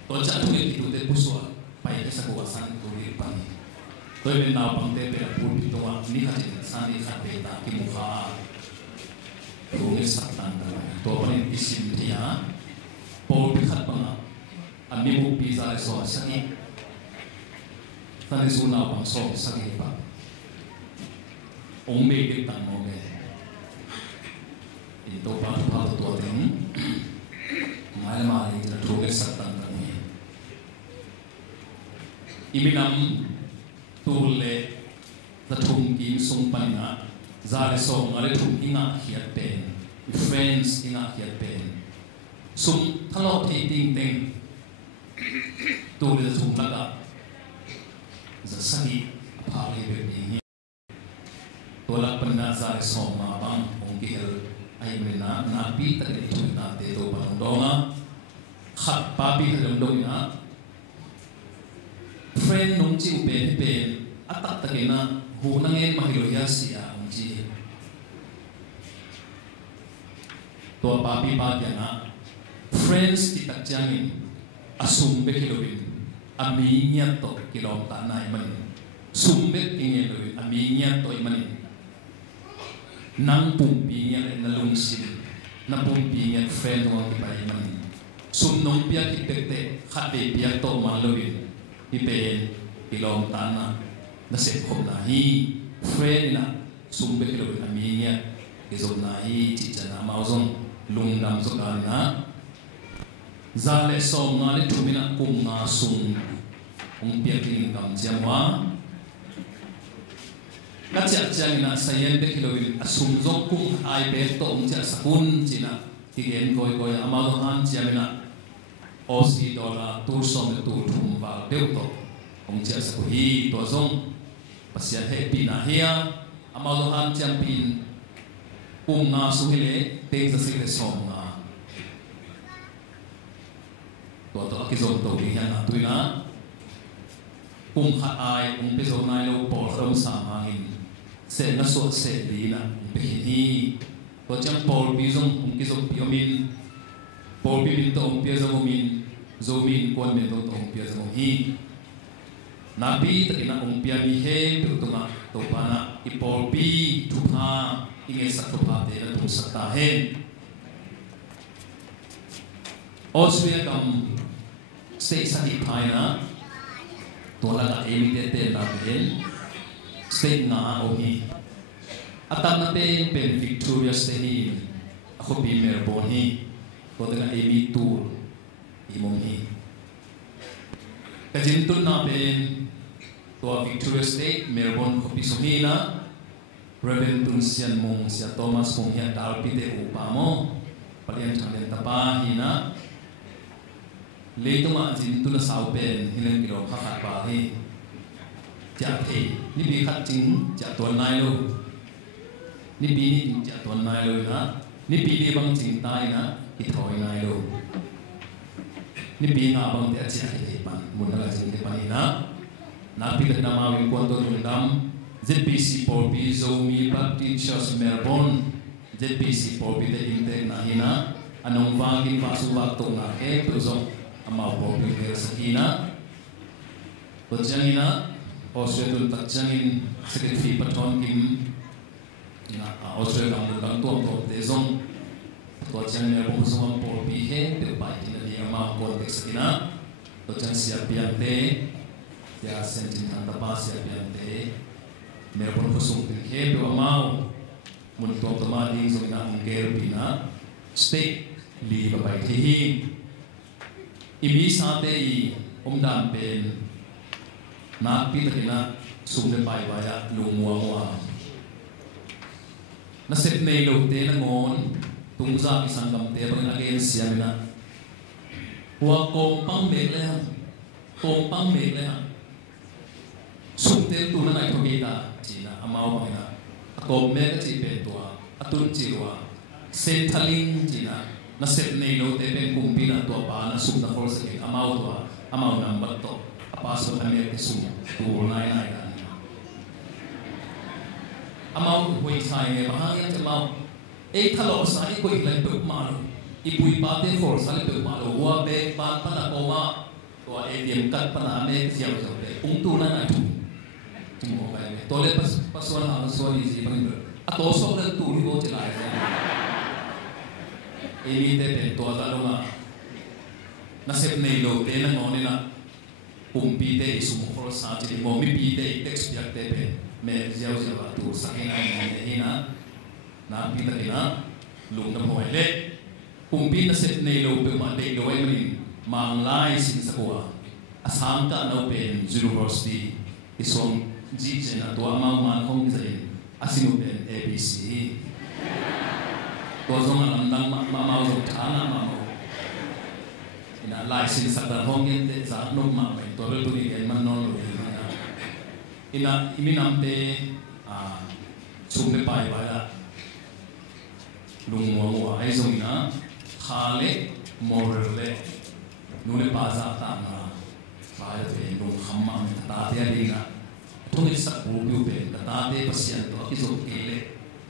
to cha thungit ki tu te puswa pai ke sa ko san ko ri pan to ben nào bằng te pe pu pi to wa ni kha chin san ni kha pe ta ki mu kha thungit sak tan ta to panin isim thia pol bi khat banga ami mu pi za so saki tan su nào bằng so saki pa ông mê cái tặng ông mê thì tôi bắt đầu tôi tính mai mà thì là thuộc cái sắc tặng tặng này iminam tu lệ là thùng kim sung pan ngã ra để so ngã thùng kim ngã hiệt bền friends ngã hiệt bền sung thalo thì ting ting tu lệ thùng lắc à rất sắc đi phá đi về đi tolak pernah zare soma bang ongkihel ay mena napi tak itu na te to bang donga khat papi hedam dongina friend nong chi upen pen atak takena hu nangen mahiloya sia ongji to papi pa yana friends ti tak jangin asum be kilobin ami nya to kilom ta nai man sumbe tingel lo ami nya to imanin nang pumpi nya na lungsin na pumpi nya friend wa ki bai man sum nong pia ki tekte khate pia to man lovin hi pen ilom tana na se khom na hi friend na sum be ki lovin ami nya ki zom na hi chi chana ma zong lung nam zo ka na za le so nga le thumina kum nga sum ong pia ki ngam jamwa các chị em là xây dựng cái kiểu sum dốc cũng ai bé tổng chị sakun chị na thì hiện coi coi Amazon chị em là Aussie dollar tu som tu thum vào đều to ông chị sakun hi to zong pasien happy na hia Amazon chị em pin cùng nga suhile tên ra sinh som nga to cái zong to hi na tu na cùng khát ai cùng bây giờ này lâu bỏ rong sa hangin sẽ nó sốt sẽ đi na begini to chang Paul bizong kizong piomin Paul bimin to pia zomin zomin kon men to pia zong hi nabi takina pia mi he tutuma to pana I Paul bi thuha inge sakpa te na tu sakta hen Austria kam state saki phaina to la emite te la ben state nga ohi atam na pen Victoria state hi ako pi Melbourne hi to tena emi tour imong hi kajin tun na pen to Victoria state Melbourne ko pi sohi na Reverend Tun Sian Mong sia Thomas Mong hi dal pi te upamo palian changden tapa hi na leituma jin tun sau pen hilen kilo kha pa hi chả thể ni bị khát chính chả tuần này đâu ni bị ni chả tuần này đâu hả ni bị đi bằng chính tay hả thì thôi này đâu ni bị ngã bằng để chả thể bằng muốn là chính cái bằng hả na bị cái nam ao quan tôi muốn đam ZBC Paul B Zomi Baptist Church Melbourne ZBC Paul B để intake na hina anong vangin vasuwa to na ke prozong amao Paul B để sakina to jangina Australia tak jangin secretary patron kim na Australia ang tuam te zong to jang ne bong zong Paul B he te pai tin ni ama context kina to jang sia pian te ya sentin tan pa sia pian te mer bon ko sung te he do amao mun to to ma ding zong na ngel pina state li ba pai thi hi ibi sa te I dam pen na pi takina sumle pai waya lungwa na set nei lo te na ngon tungza isang kam te bang again siya na wa ko pang me le tôm băng mệtเลยฮะสุดเต็มตัวนั่นไงทวีตาจีน่ะอามาบังนะกบแม่ก็จีเป็นตัวตุนจีรัวเซนทลิงจีน่ะน่าเสพในโลเตเป็นกุมปีน่ะตัวปาน่ะสุดน่ะโคตรสกิอามาตัวอามานัมบัตโตอาปาสุดอเมริกาสุดตัวนายกันอามาหุยใส่บางอย่างจะมาถ้าเราสายก็อีกเลยเปิดมาเลยอีปุยปาเต้โคตรสายเปิดมาเลยว่าเบกปาปนักโอมาตัวเดียมกันปนาเมกเสียวเสียวเลยตัวนั่นไงถูกจริงบอกไปเลยตัวเล็กปัสสาวะปัสสาวะนี่สิบางทีตัวสองเรื่องตัวนี้ก็จะไหลเลยมีแต่เป็นตัวตลอดมาน่าเสพในโลกเต้นงอนี่นะปีเต้สมุขรสาจิตมอมีปีเต้เท็กซ์อยากเต้เป็นเมย์เจ้าเจ้าตัวสักแห่งไหนนี่นะน้ำปีตะกี้นะลุงน้ำหอยเล็กปีน่าเสพในโลกเป็นมาเด็กโดยมันมังไล่สินสกัวอาสามกันเอาเป็นจูรูโรสตีอิสวงจีเจนะตัวมังมันคงจะอาศินุเป็น ABC ตัวทรงอันดังมาจงฐานะมาอินะไล่สินสักแต่ห้องเย็นเตะจากนกมาไปตัวเรื่องตัวนี้กันมันนอนอยู่นะอินะอิมินำเตชุมเปไปไปละลุงหัวไอ้ทรงนะฮาเล่มอร์เล่นู่นเป็นภาษาต่างนะภาษาเป็นลุงคำมั่งตาเทียดีนะทุกอย่างสักรูปอยู่เป็นตาเทียพัศยันตัวที่สุดเกล้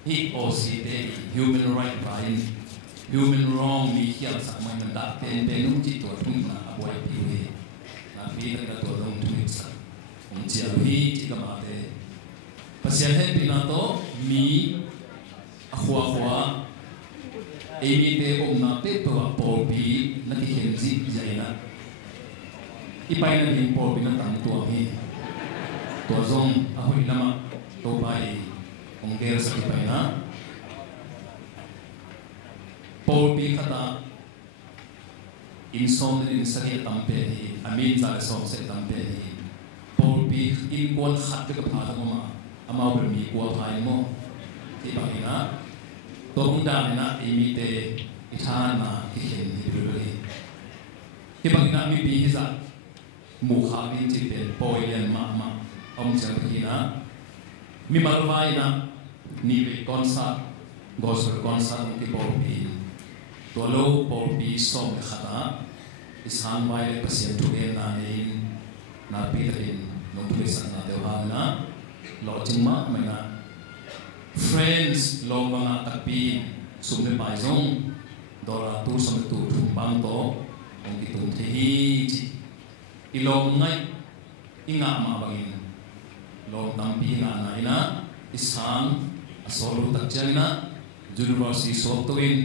ฮิโอซีเต human right ไป human wrong มีเขียนสักมันตาเป็นนุ่งจิตตัวทุ่งนะบวยผิวเองนะพี่ตั้งแต่ตัวลงทุ่งสักผมเจียวฮีจิกมาเตพัศยันให้ปีนั้นโตมีขวามีเตอมนาเตตัวปอบีนักเขียนจีใจนะอีไปนั่นเองปอบีนั่นตั้งตัวฮีตัวทรงอาหุยลำตัวไปองเกลสักไปนะปอบีขตาอินซอมอินสักตั้งเปฮีอามินจ่าซอมสักตั้งเปฮีปอบีอินกวนขัดกับพาทั้งมาอามาบมีกวนพายโมที่ไปนะตัวมุนดาเนี่ยนะมีแต่อิทานาที่เห็นที่รู้เลยที่บางทีมีปีที่จะมุขาบินจิตเป็นปอยเลียนมาอมจังที่นะมีมาลวายนะนี่เป็นคอนเสิร์ตกอสคอนเสิร์ตที่ปอบีตัวโลปอบีส่งขดาอิสานไว้เลยภาษาทุเรียนนั่นเองนาปีเรียนน้องทุเรียนนาเดียวกันนะหล่อจริงมากไหมนะ friends ลองมาตักปีสุดในป่ายจงดอลลาร์ตู้สมัยตู้ทุ่งบางโตองค์ที่ตุ้งที่อีลองไงอีงามาบางอินลองตั้งปีงานไหนนะอิสานอสอรุตักเจนะจูนิเวอร์ซิตี้สอบตัวอิน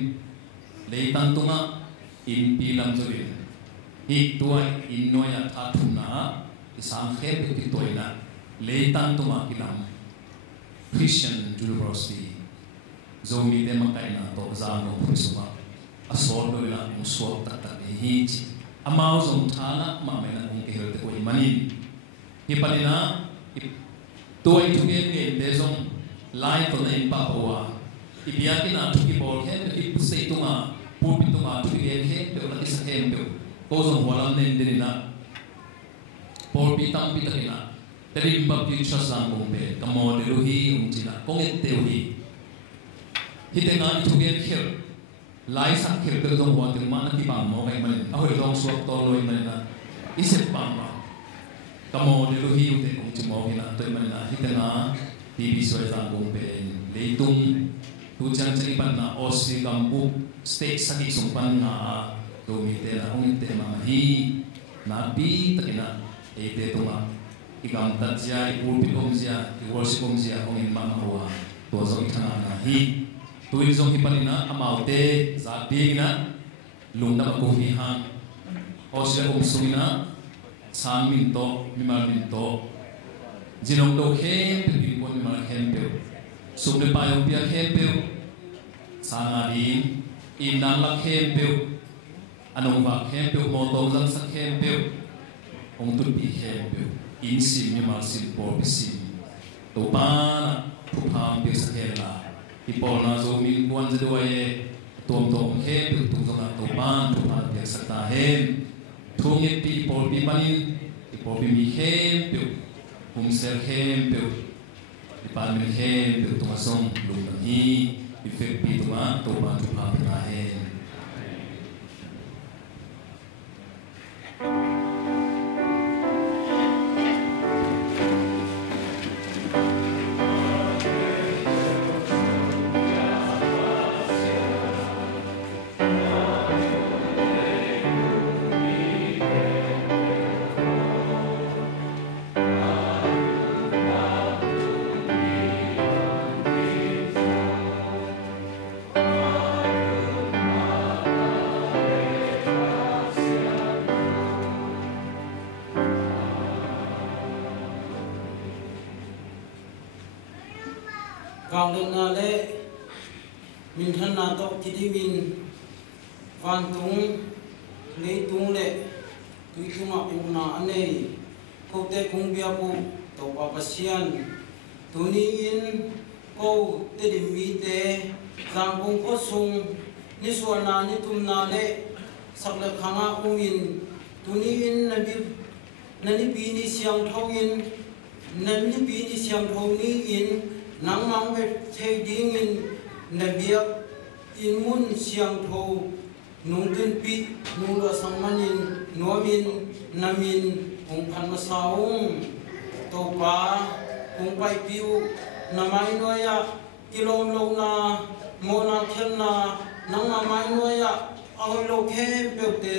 เลยตั้งตัวงะอินปีลำจุลินฮีตัวอินโนยาทัตุนะอิสานเขตที่ตัวอินะเลยตั้งตัวงะกิลำChristian University zomi de makaina to zano pusuma asol lo la muswa tata hi amao zong thana ma mena ong ke helte ko manin hi panina toi tu ge ge de zong lai to nei pa wa ibiakina tu ki bol he i pusei tunga pu tunga tu ge he pe la is he pe ko zong walam nen de na por pi tam pi ta na Tadi bab future sang bombe, kamu deluhi umcina, konget teluhi. Hite ngan itu gen khir, lai sak khir terdong buat mana kibang mau kayak mana, aku dong suap toloi mana, isep bangma. Kamu deluhi ute umcina mau kena, tu mana hite ngan TV suai sang bombe, leitung, tujuan ceripan na osi kampu, state sakit sumpan na, tu mite na konget tema hi, nabi takina, ete tu mah. Ikam tajia, ibu pikomzia, iworsi komzia, ongin mamawa, tua zong itana na hi, tuin zong hipanina amaute, zabina, lungda makuhihan, osya komsumina, san minto, mimal minto, jinong do hempel, bingkon mimal hempel, suble payong pia hempel, sangadin, inang lak hempel, anong bak hempel, motong lang sak hempel, ong tulpi hempel. Insim ni malsim por bisim topana pupham bi sakela ipona zo min kwan zdoye tom he tu zona topan pupham bi sakta hen thongit pi por bi manin ipo mi hem pe sel hem pe pan mi hem pe tu masong lu hi ife pi tu ma to pa tu pa na he Vang lên na lệ mình thân na to chỉ đi mình van tung lấy tung lệ tụi tung ngọc ung na anh này câu tê cung bia bu tàu ba pasian tụi ni in câu tê đi mi tê giang cung có sung ni suan na ni tum na lệ sắc lệ khanga ung in tụi ni in na ni pi ni siang thâu in na ni pi ni siang thâu ni in nang mang về thay ding in nabiak in mun siang tho nung tin pi nung la samanin nomin namin ong phan masaung to pa ong pai piu namai noya kilom lo na mo na khen na nang namai noya oi lo khem pe te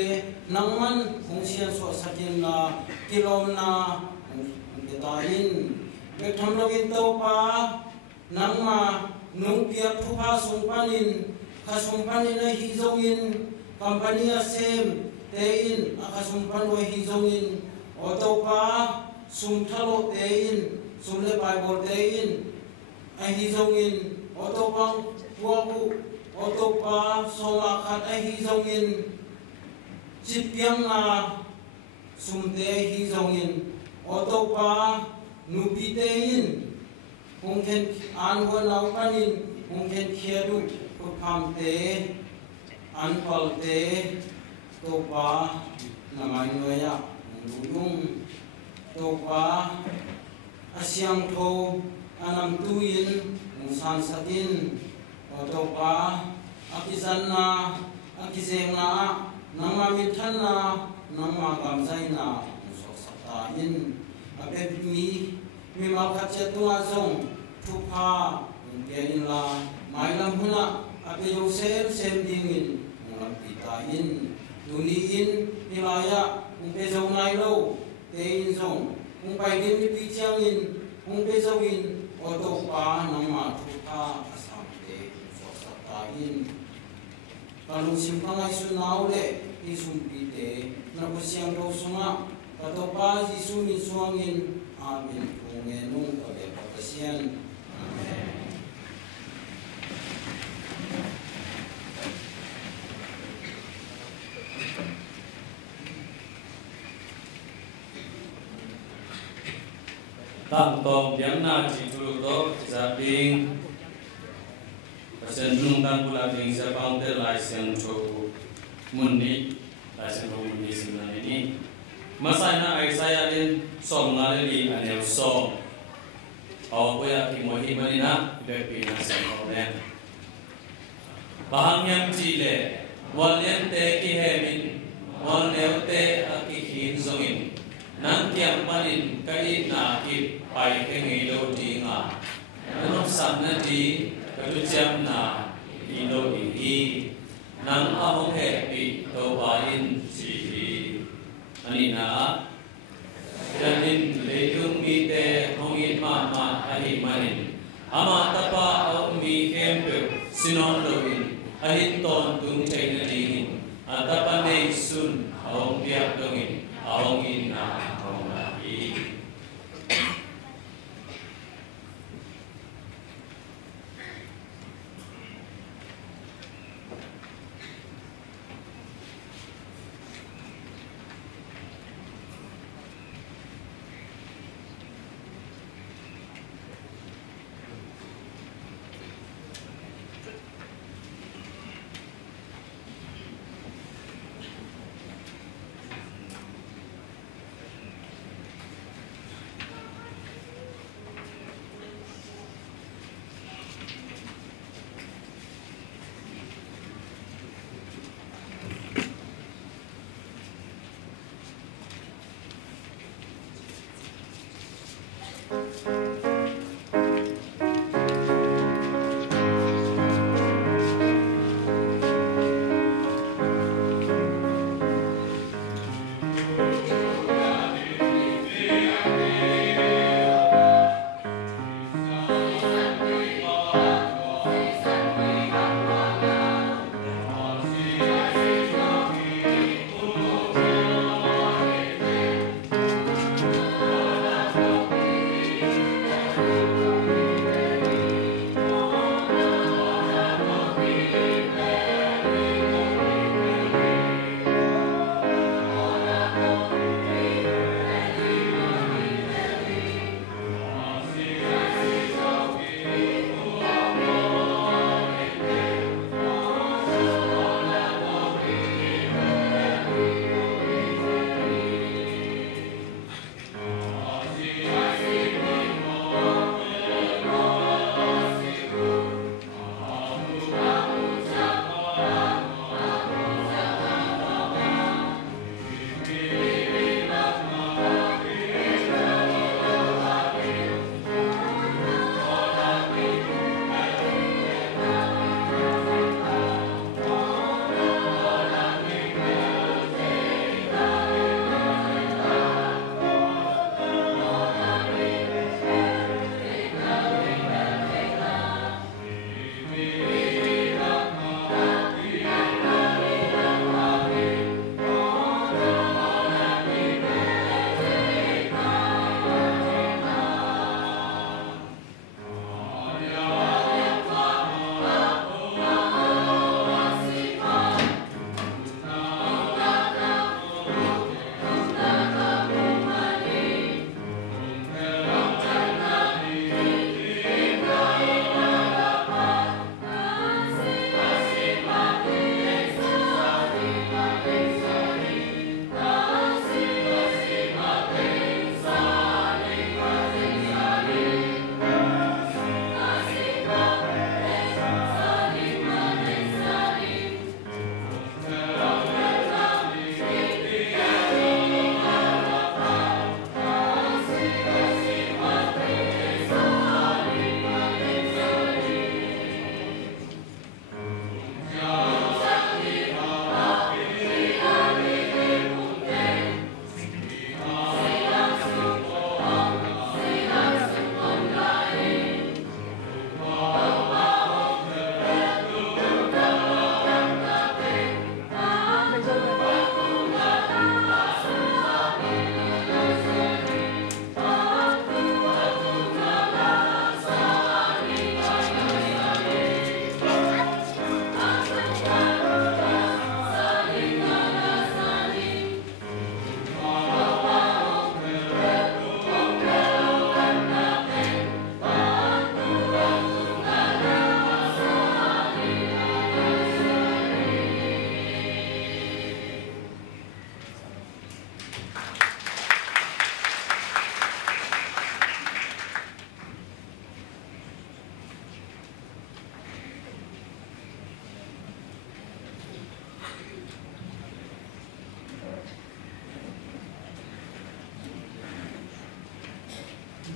nang man ong sian so sakin na kilom na ke ta in ke tham lo in to pa nang ma nung piak thu pa sung panin kha sung panin a hi zong in company a sem te in a kha sung pan we hi zong in auto pa sung thalo te in sung le pai bol te in a hi zong in auto pang tua bu auto pa so ma khat a hi zong in chip piang na sum te hi zong in auto pa nu pi te in Hùng khen an quân áo panin hùng khen kia du có phàm tế an phal tế tô pa nằm anh người à đủ dung tô pa asyang thô anam tuin hùng san satin tô pa akizan na akizeng na nama mithan na nama gamzai na hùng sok sakta in ape mi mau khát chết tua sông thu pha tiền in la mai lam huna ape yo sem ding in lam pita in tuni in milaya pe zo nai lo te in song pai din ni pi chang in pe zo in auto pa nang ma thu pha asam te so sa ta in kalung sim pangai su nau le i sum pi te na ko siang do sunga auto pa ji su mi suang in amin nghe nung ở để học cái xiên tạm tôm biếng na chỉ trụ đó gia đình sen nung tan pula ding sa pang te lai sen cho mun ni lai sen cho mun ni sin na ni masai na ai saya len som na le li anel som au ko ya ki mo hi mani na be pi na sen ho ne bahang yang chi le wal yen te ki he min wal neu te a ki hin zongin nan tiang panin kai na ki pai ke ngi lo ti nga no san na ti ka lu cham na i lo i nan a hong he pi to ba in chi ani na janin leitung mi te hong in ma ahi manin ama tapa au mi kempe sinon loin ahin ton tung chain na dingin atapa nei sun hong biak dongin hong in na hong na i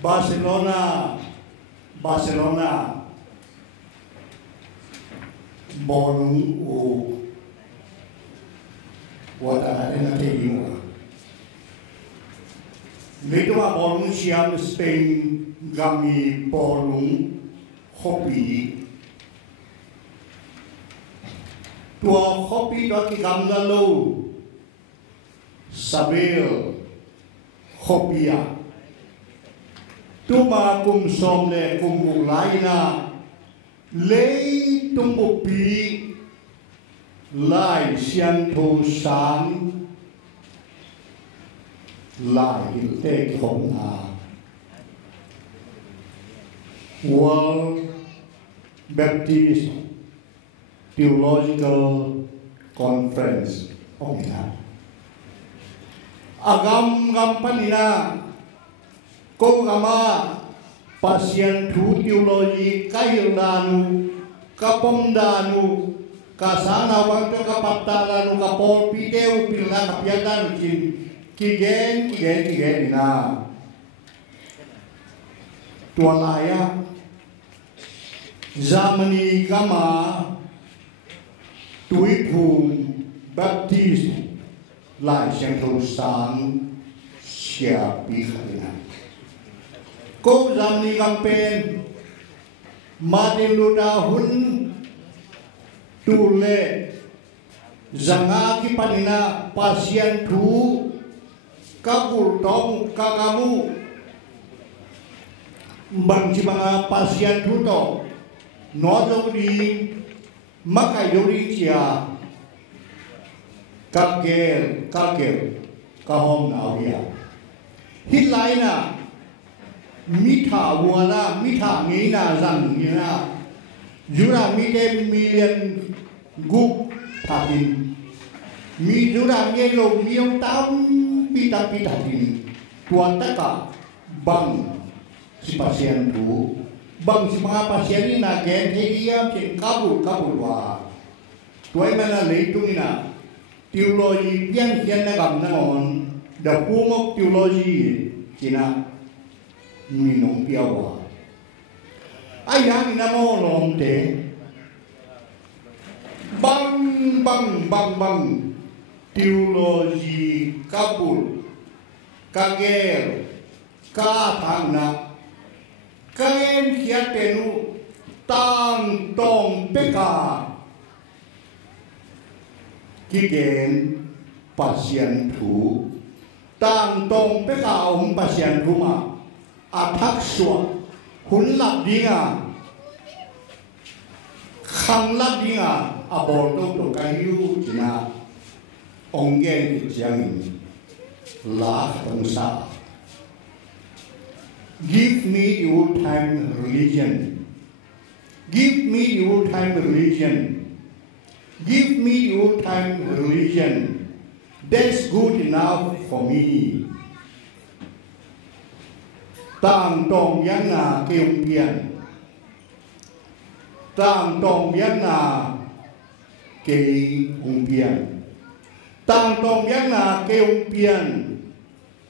Barcelona born u wata na te inga Letua born siam Spain gami born hopi tua hopi do ki gam la lo Sabel hopia Tuma kum som le kum lai na lấy tung một bí lại xiên thô sáng lại tê khổng hà World Baptist Theological Conference ông Nga agam gam panina cô gama pasien thu teologi kailanu kapomdanu kasana waktu kapaptalanu kapol piteu pilna kapiadan kigen na tualaya zamani gama tuipum baptist lại sang thâu sáng xia bi khalina cô zamani campaign Martin Luther hun tule zanga ki panina pasien thu kabul tong kakamu bang ci mga pasien thu to no do di makai dori chia kakkel kahom na dia hilai na Mitha wala mitha ngina rằng như na jura mite million gup thatin mi jura ngelo miêu tam pita thatin tuan taka bang si pasien tu bang si mga pasien ni na gen theiam chen kabul wa tuai mana leitung na theology pian pian na gam na on da pumok theology china minung piawa ayang namo lomte bang teologi kabul kagel ka thangna kaen kiatenu tang tong peka kigen pasien thu tang tong peka pasien thu ma athak suwa hun lap dinga khang lap dinga abor to kayu jina ongen jang la tongsa give me your time religion give me your time religion that's good enough for me tang tong yang na keung pian tang tong yang na ke ung pian tang tong yang na keung pian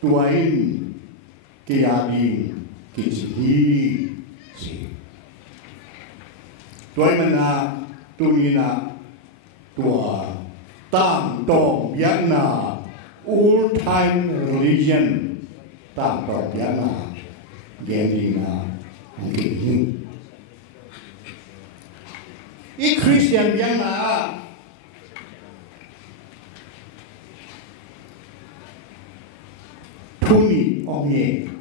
tuain ke adin ke si tuai mana tumina tua tang tong yang na old time religion tang tong yang na Gelina Gini I Christian yang na Tuni omye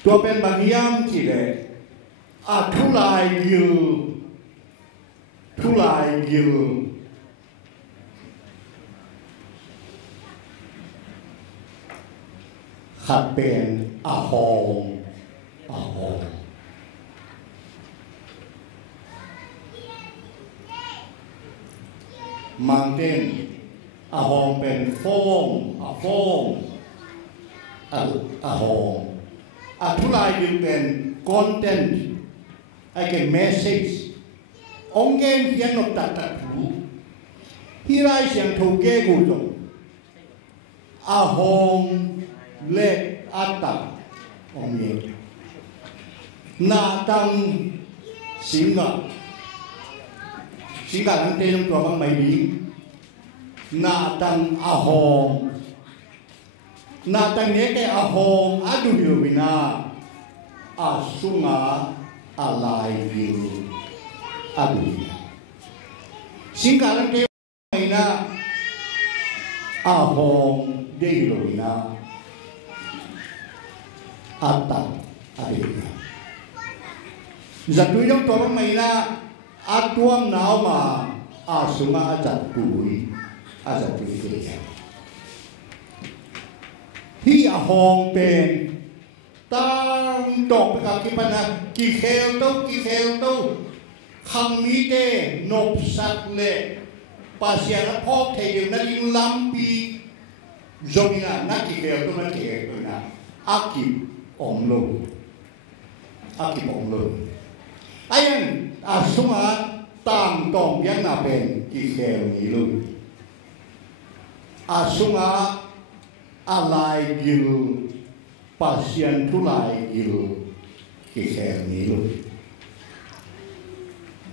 Tua pen bagiam cile A tulai gil Hat pen a hong mountain a hong pen form a hong a tulai gil pen content I can message ongen hian no ta thu hirai siang thau ke gu dong a hong le ata ông nhé na tăng xin cả làm tên trong tòa mày đi na tăng a hong na tăng nhé cái a hong a du điều vì na a sunga a lai điều a du xin cả làm tên mày na a hong đây rồi na a tăng a đây giật túi trong tòa mày na a tuang nào mà a sunga a giật túi a giật túi thế hi a hong pen tăng đọc cái cái phần này kỳ kheo tâu khăm mi tê nộp sạch lệ bà xe nó phóc thầy đều nó đi lắm bi rồi là nó kỳ kheo tâu nó kể rồi nè ác kịp ổng lô anh à sung á tăng tổng biến là bên kỳ kheo nghĩ luôn à sung á à lại gil pasien thu lại gil kỳ kheo nghĩ luôn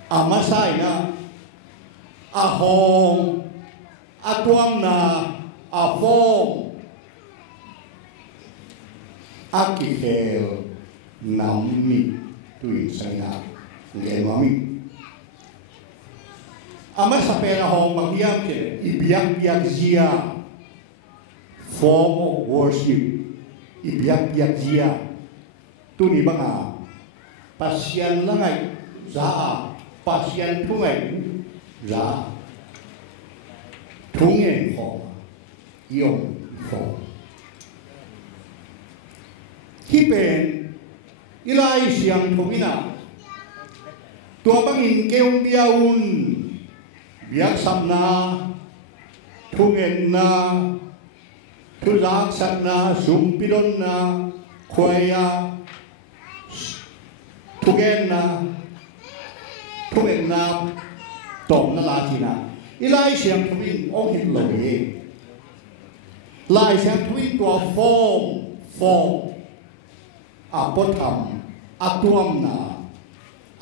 à mà sai na à hong à tuang na à phong à kỳ kheo nắm mi tùy sang na nghe mà mi à mà sao pe na hong bằng diam ke ibiak zia form of worship ibiak zia tu ni bang à pasien langai za pasien thu ngày ra thu ngày phò yong phò khi bên ilai siang thu ina tua bangin keung biaun biak samna thu ngày na thu giác sát na sum pilon na khoaya thu ngày na thu Việt Nam tổng nó là gì nào? Ilai xem thu in ông hiện lời, lại xem thu in tua form, bớt thầm, tuam na,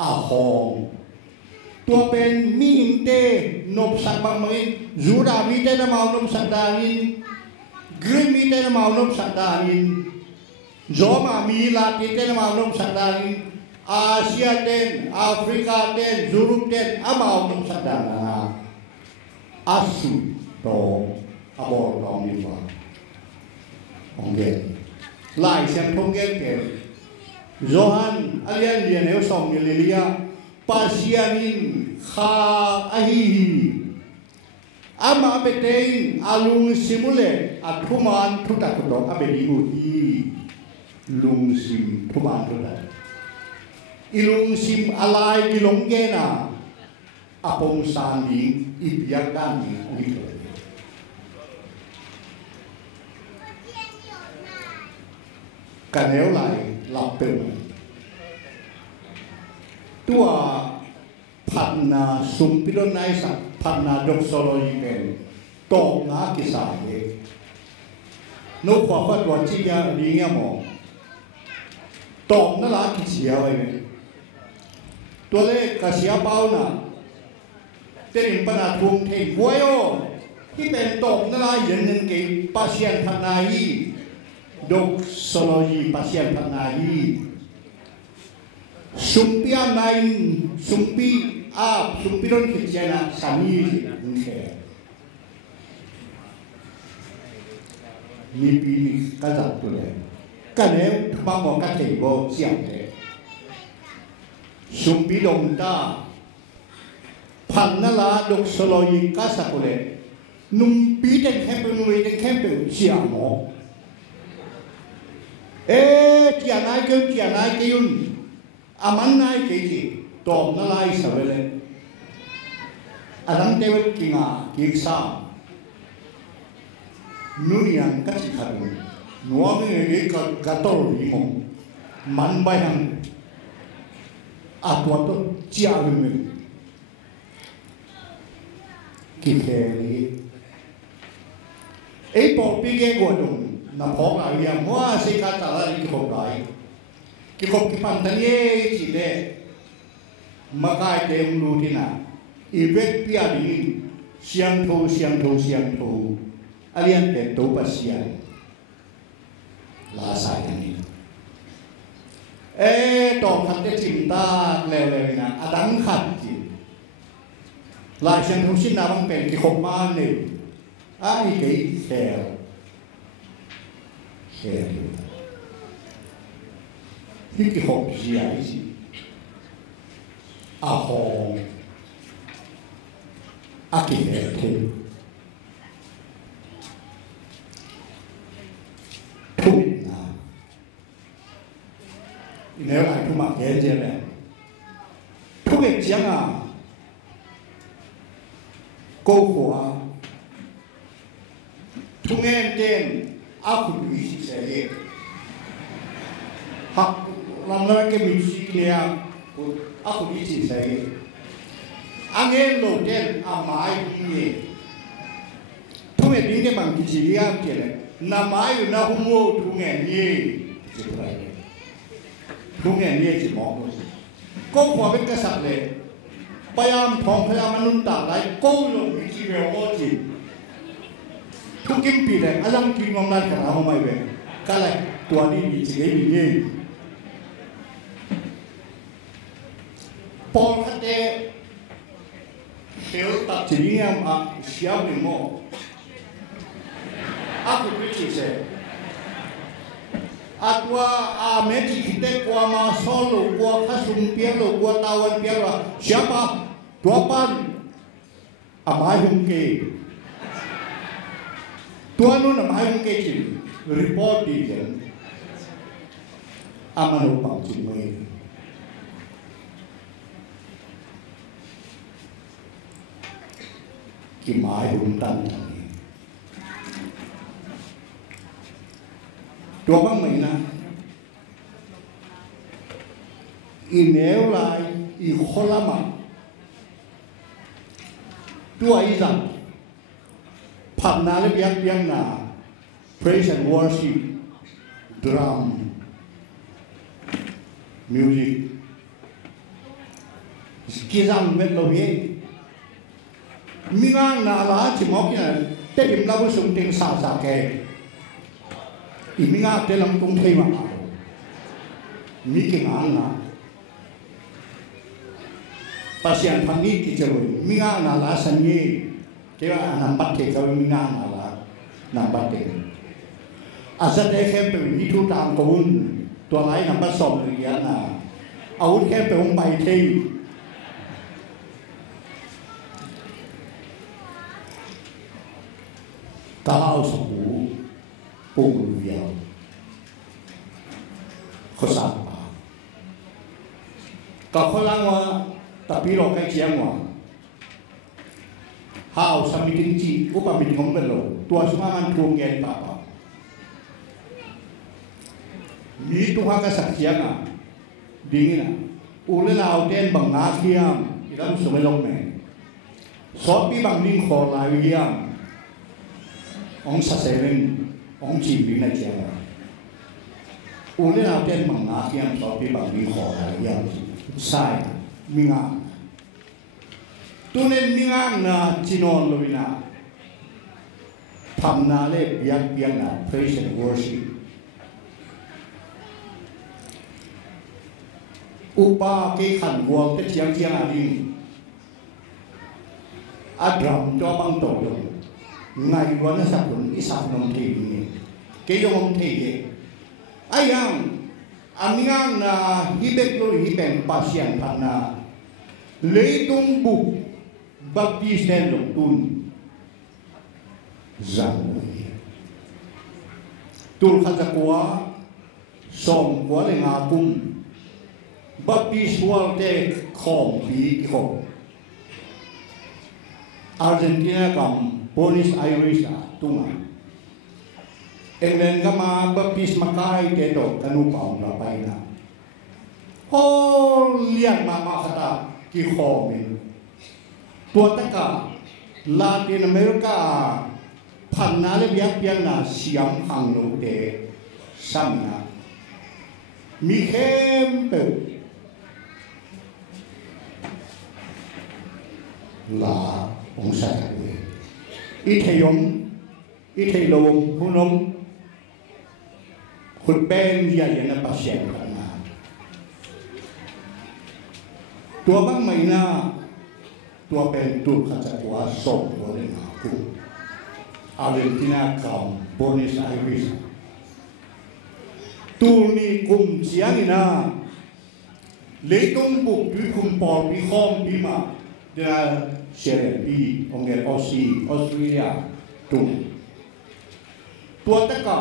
hong, tua bên min tê nộp sạch bằng mấy, dù đã mi tê nó màu nộp sạch đahin, green mi tê nó màu nộp sạch đahin, gió mà mi là tê nó màu nộp sạch đahin. Asia den, Afrika den, Europe den, amau nung sadana asu to abo tong ni wa ongge lai xem thông gen ke Johan alian lian heu som ni lelia pasianin kha ahi ama betein alung simule athuman thuta ko abeli uti lung sim thuman thuta ilung sim alai ilong gena apong sanding ibiakan ni kanel lại lap pel tua phanna sumpilon nai sa phanna doxology pen to nga kisa ye no kwa fa tua chi ya ri nga mo to na la ki chia waiตัวเลขกระเสียเป้าน่ะเต็มปนาทุงเทงวยโอที่เป็นตกนั่นละยันนึงเกี่ยวปัสยันพันนายีดกโซโลยีปัสยันพันนายีสุมพิอานัยสุมพิสุมพิรอนขิดเจนะสามีนึงแค่มีปีนี้ก็จับตัวเลยก็แล้วบางหมอกระเทยโบเสียงเลยsumpi domta pannala doxology kasakule numpi den kempe nui den kempe siamo tianai ke yun amanai ke ji tom nalai savele alam tevel kinga kiksa nunian kasikharu nuame ge gatol hom man bayang tua to chia mình kịp hè đi ấy bỏ pi cái của đồng na phok la ya mo se ka ta la ki khop lai ki khop ki pan tan ye chi le ma kai te lu ti na i vek pia di siang tho alian te to pa siang la sai ni to khat te chim ta le na adang khat chi la siang tho sin na bang pen ki khop ma ni ai cái khe khi cái hộp gì ấy gì hồng cái hệ thêm thu nếu ai thu mặc cái gì này thu cái tiếng câu của thu nghe tên aku bisi saya hak lamla ke bisi dia aku bisi saya angin lo den amai ni thu nghe tiếng cái bằng bisi dia kia namai na humo thu nghe ni thu nghe ni chỉ mong câu của bên cái sạch này payam thong payam anun ta lại câu lo bisi về ô chỉ thu kim pi này alang kim ngom nan cả hôm nay về cái này tua đi chỉ cái gì nhỉ Paul khát đê hiểu tập chỉ em xéo đi mò aku cứ chỉ tua mấy chỉ kita qua mà solo qua khasum pialo qua tawan pialo siapa tua pan amai hung ke tuan nu nama ayam kecil report di jalan aman upang cimai kimai untan dua bang mana ineu lai ikholama dua izan Pernah biang na praise and worship, drum, music. Kisang met lo ye. Mingang na la chỉ móc như tết điểm lao sung tiếng sa kề. Mingang tết làm tung thay mà. Mi kinh ang na. Pasien pangit ki chơi. Mingang na la san ye. Kaya nampak ke kau minang ala nampak ke. Asal dia kempen itu tam kaun tua lain nampak som dia na. Awun kempen umpai teh. Kalau sembuh pun dia kesapa. Kau lang tapi lo kai siang Hao samiting chi upa bitingong belo tua sumaman tuong yan papa ni tuha ka saksianga dingina ule lao ten bang ngakiam ilam sumelong me sopi bang ning kho la wiam ong sa sering ong chi bi na chia ule lao ten bang ngakiam sopi bang ning kho la wiam sai minga tunen mingang na chinon loina phamna le biak na praise and worship upa ke khan wal te chiang ading adram to bang to ngai wana sapun isap nom te ni ke yong te ye ayang amingang na hibek lo hibeng pasian phamna leitung bu Baptist dan Tun Zang Tul kata kuah Som kuah le ngapum Baptist wal te kong pi kong Argentina kam Buenos Aires tunga England kama Baptist makai te to kanupang rapay na liang mama kata ki kong tua tất cả Latin America พันนาเลเบียเปียงนาเสียมขังโนเตซ้ำนามีเข้มเปิดลาองศาเลยอีเทยมอีเทยลมหุ่นมคุณเป็นยาเย็นปัสเซียนกันนะตัวบ้างไหมนะตัวเป็นตัวข้าจะตัวส่งตัวเลยนะคุณอาร์เจนตินากับบอนิสไอริสตัวนี้คุมเสียงนะเลยต้องบุกด้วยคุมปอลปีห้องปีมาเดี๋ยวเชลปีองเกลออสเตรเลียตัวตะกา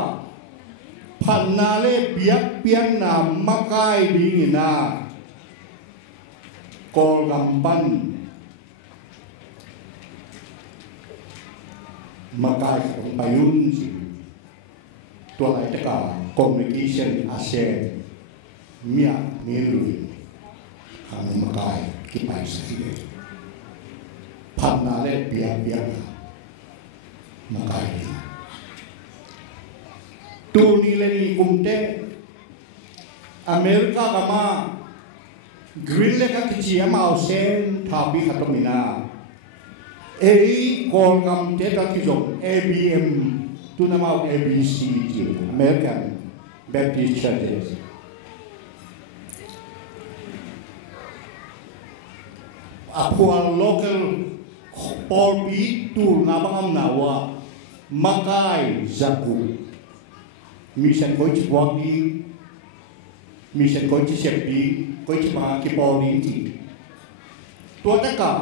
พันนาเลเบียเปียงนามมาไกดีนากอลกัมบันมาไกของไปยุ่นสิตัวไหนตะกา communication อาเซียนเมียมีลุยหางมาไกที่ไปสิพันนาเลเบียเปียงมาไกตัวนี้เลยนี่กุมเตอเมริกากามากรีนเลกักิจิยามาเอาเซนทาบิขัตมินากอลกัมเตกักิจง ABM ตัวนั้นมา ABC จิว American Baptist Churches พวก local ปอลบีตัวนาบังอำนาว่ามาไกจักุมีเส้นก้อยจีบวกดีมีเส้นก้อยจีเสพดีก้อยจีมาคีปอดีจีตัวตะกา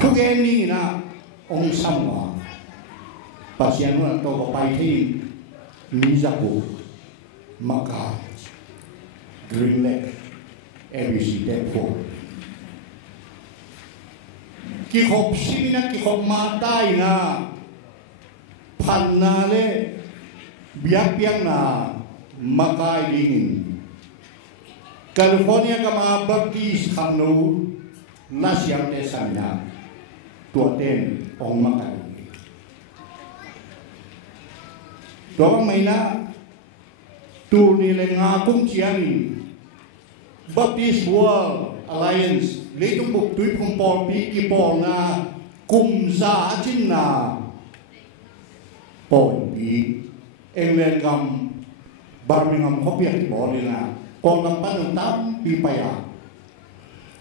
ทุกอย่างนี้นะองค์สัมมาปัจจัยนั้นตัวไปที่มีจักรมากา Green Lake ABC เด็กพวกกี่ขบชีนะกี่ขบมาได้นะพันนาเลเบียเปียงนามาไกลิงแคลิฟอร์เนียก็มาบัพติสขังนูลาเซียมเตสันนาตัวเต็นองมาไกตัวบางไม่นะตัวนี้เลยงาคุ้มเชียนบัพติสวอลอไลเอนส์เลยต้องบุกตุยพงปอลปีกีปอลนากุมซาจินนาปอยปีเอ็งเลนกัมบาร์มิงฮัมเขาเปียกบอลเลยนะกองกำปั้นตั้มปีไปอ่ะ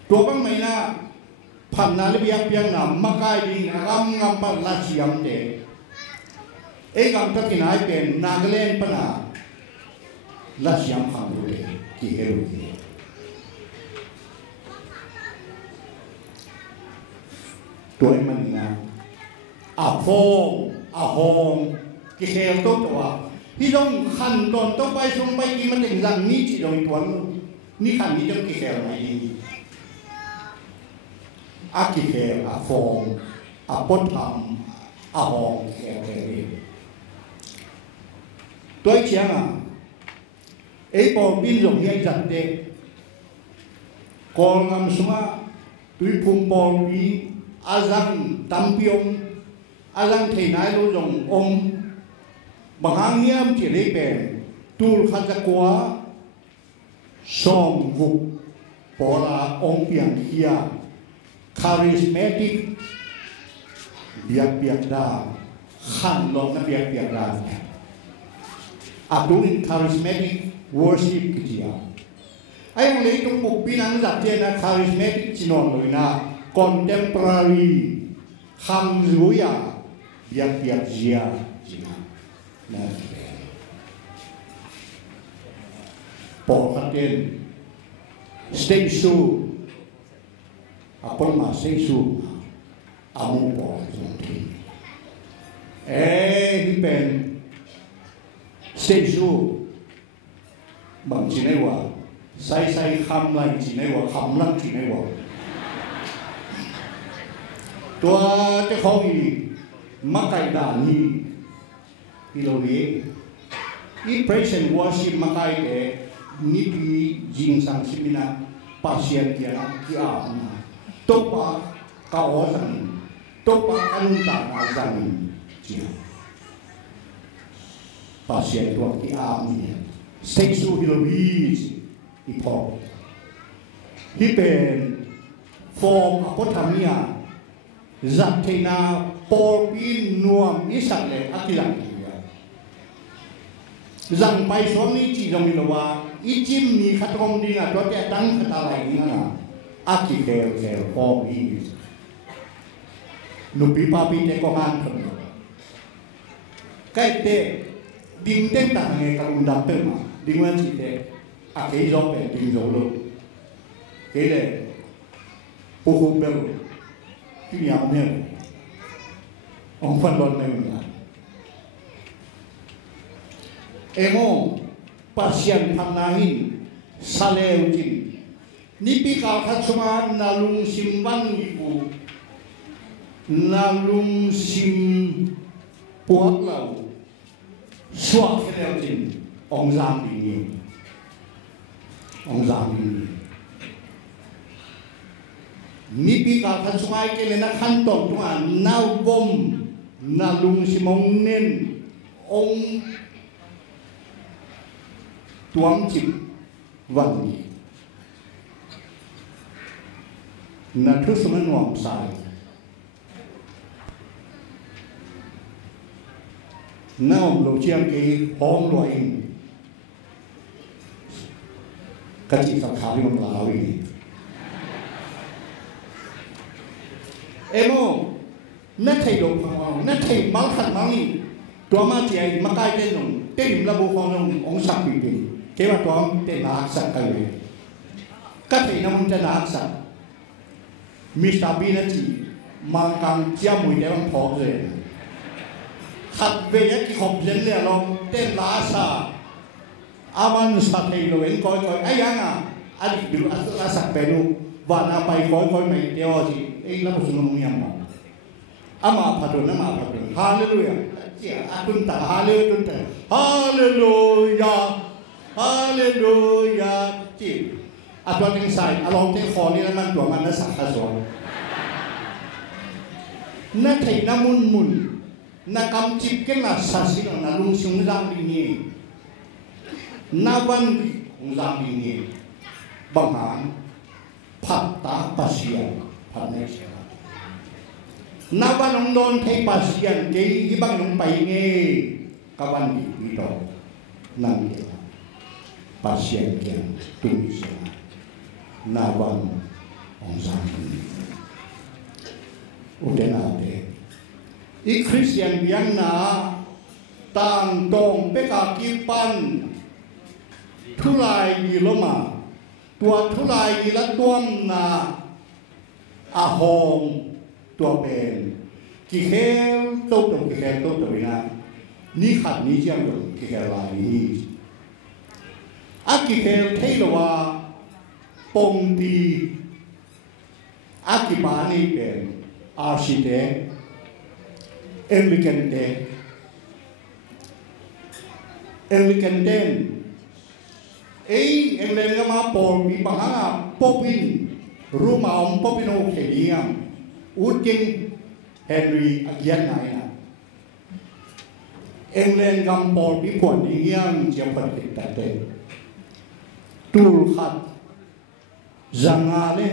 ตัวบางไม่นะพันนาเลเบียเปียงนามมาไกลิงรำงำปั้นลาชิยมเตกำตักินายเป็นนาเกเลนปนาลาชิยมขังดูเลยกี่เฮรุตัวมันนะอาฟงอาฮงกี่เฮลตัวพี่ต้องขันตอนต้องไปส่งไปกินมันถึงรังนี้จีโดยตัวนี่ขันนี้ต้องกี่เฮลไหนอากี่เฮลอาฟงอาปนทำอาฮงเฮลตัวเชียงอ่ะปอบินลงยังจัดเด็กกองงำสมาตุยพุงปอบีอาจังตัมพิองอาจังเทนายโลจงองบางเงียมที่เล็กเป็นตูลขัดกัวสองหุบปอลาองเปียงเฮียคาริสเมติกเบียกเบียกดาขันลงนะเบียกเบียกดาdoing charismatic worship dia. Ayang leitung pimpinan saja na charismatic cinon na contemporary hamzuya biak dia cina. Na Paul hatin stay so apol ma stay so amu Paul hipen Seju bằng chỉ này wa sai khăm lại chỉ này wa khăm lăng chỉ này wa tua cái khó gì mắc cái đàn ni đi lâu đi ít praise and worship mắc cái để ni đi jing sang semina pasien kia kia tốt ba cao sang topakan tangan dia pasien tua ki ami sexual hillbillies ipo hipen form apotamia zatina polpin nuam isale akilang rằng bay xuống đi chỉ trong mình là ít chim ni khát công đi là cho cái tăng khát lại đi là ác kỳ kèo kèo phong đi nụ bị ba bị cái công an không cái tệ đinh tên tặng nghe các ông đam tên mà đinh quan chỉ tệ cái gió về đinh gió luôn cái này bố không biết cái nhà ông này ông phân luận này là emo pasien panahin saleutin nipika khatsuma nalung simban ibu nalung sim puak lau suak keleutin ong zam ini nipika khatsuma kelena khanton tuan nalbom nalung simong nen ong tuang chip văn na thứ số nuông sai na ông lô chiang cái hong loại cái gì sao khá đi bằng lào đi em ô nét thầy lục nét thầy máu thật máu đi tua ma chị mà cái tên nông tên là bộ phong nông ông sắp bị đi cái mà toán tên là ác sắc cái gì các thầy nam tên là ác sắc Mr. Bean chỉ mang càng chia mùi để bằng phò rồi khát về cái hộp dân này lòng tên là ác sắc aman sa thầy rồi anh coi ai yang à anh được ác sắc về luôn và na bay coi mày đeo gì anh là một số nông nghiệp mà ama phật rồi ama phật rồi hallelujah chỉ atun ta hallelujah chỉ atun tiếng sai along tiếng kho niมันตัวมันน่ะสักขะสอนน่ะไทนะมุนน่ะกำจิบกันน่ะสะสิน่ะลุงซุงจางดินี่น่ะวันของจางดินี่บังหารผัดตาปัสยาผัดเนชnawan ng don kay pasien kay ibang ng pahingi kawan dito ng pasien kaya tumis nawan ang sabi uten ate i Christian biang na tang tong pekakipan tulay iloma tua tulay ilatuam na ahong tua ben ki hel to na ni khat ni jang lo ki hel la ni a ki hel theilawa pong ti a ki ba ni ben architect Anglican den ei englen ga ma pol bi panganga popin ruma om popino kheliam King Henry again na England gam Paul bi kwon ni yang je pat ta te tul khat zangale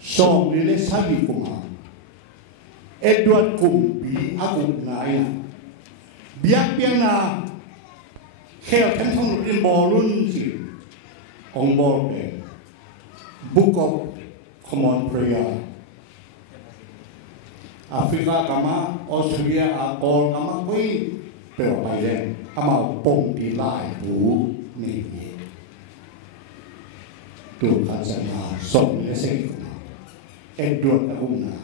som ni le sabi kuma Edward Kumbi aku ngai biak piang na khel kan thong rin bolun si ong bol be Book of Common Prayer Afrika kama Australia akol kama kui pero bayan kama pong tilay bu ni tu kasana som le sei Edward akuna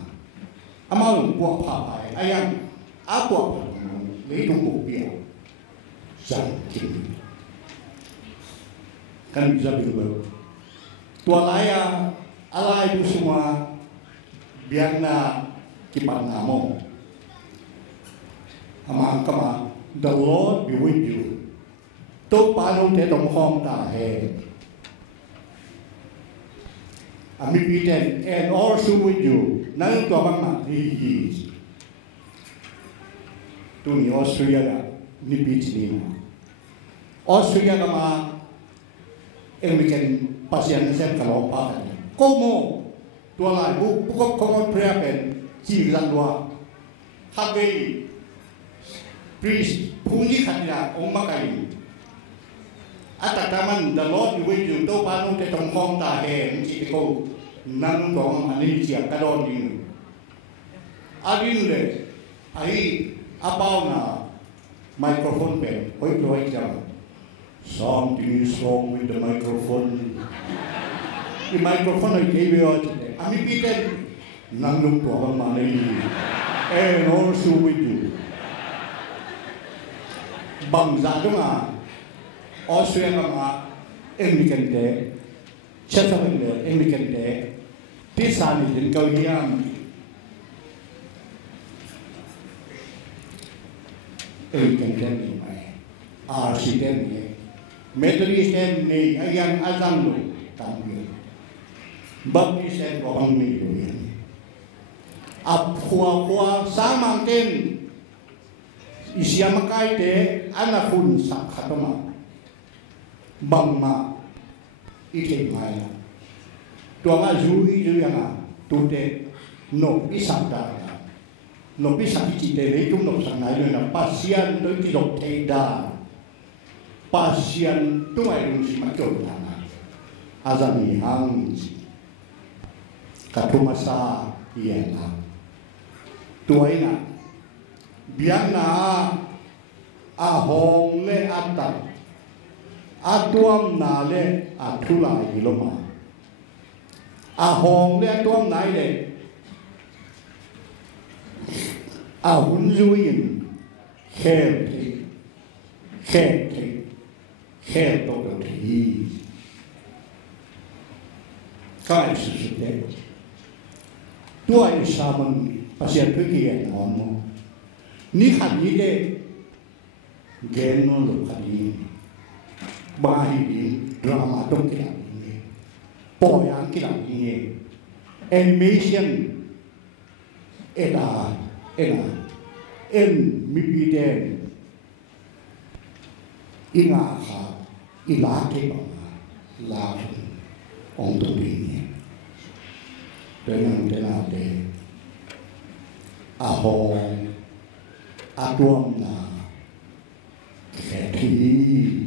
ama buat papai ayam apa ni tunggu dia jangan kan bisa begitu tua laya ala itu semua biarna kipan namo ama kama the Lord be with you to pano te dong hom ta he Amipiten, and also with you. Nang to bang he is. To ni Australia ni pitching. Australia kama American pasien sen kalau pa. Komo tua lai bu ko komo prayer pen chi ran wa. Hage priest pungi khatira omakai. Atataman the Lord with you to panu te tong kong ta he chi ko nang tong ani chi ka don ding. Adin le ai about na microphone pen oi loi jam. Something is wrong with the microphone. The microphone I gave you today. Ami piten nang lung to ang mani. And also with you. Bang za dong a Australia mga Anglican Day, Church of England Anglican Day, Tisani din Kawiyan, Anglican Day ni may, RC Day ni, Methodist Day ni, ayan azam lo, tambil, Baptist Day bawang ni Kawiyan, Apua samang ten, Isyamakay Day, anakun sa katama. Bangma ite mai tua ma zui zui nga tu te no pisata no pisati te le tu no sang nai na pasian do ti dok te da pasian tu ai dum si ma to na azami hang katumasa iena tu ai na biang na a hong le atat Atuam na le atula iloma. Ahong le atuam na le. Ahunzuin kerte to ti. Kai susite. Tua isaman pasien pergi on mo. Ni khani de geno lo khani. Bahi drama dong kita ini, poyang kita ini, animation, en mipiden, ingaha, ilate bang, lalu untuk ini, dengan de, ahong, aduam na, keti.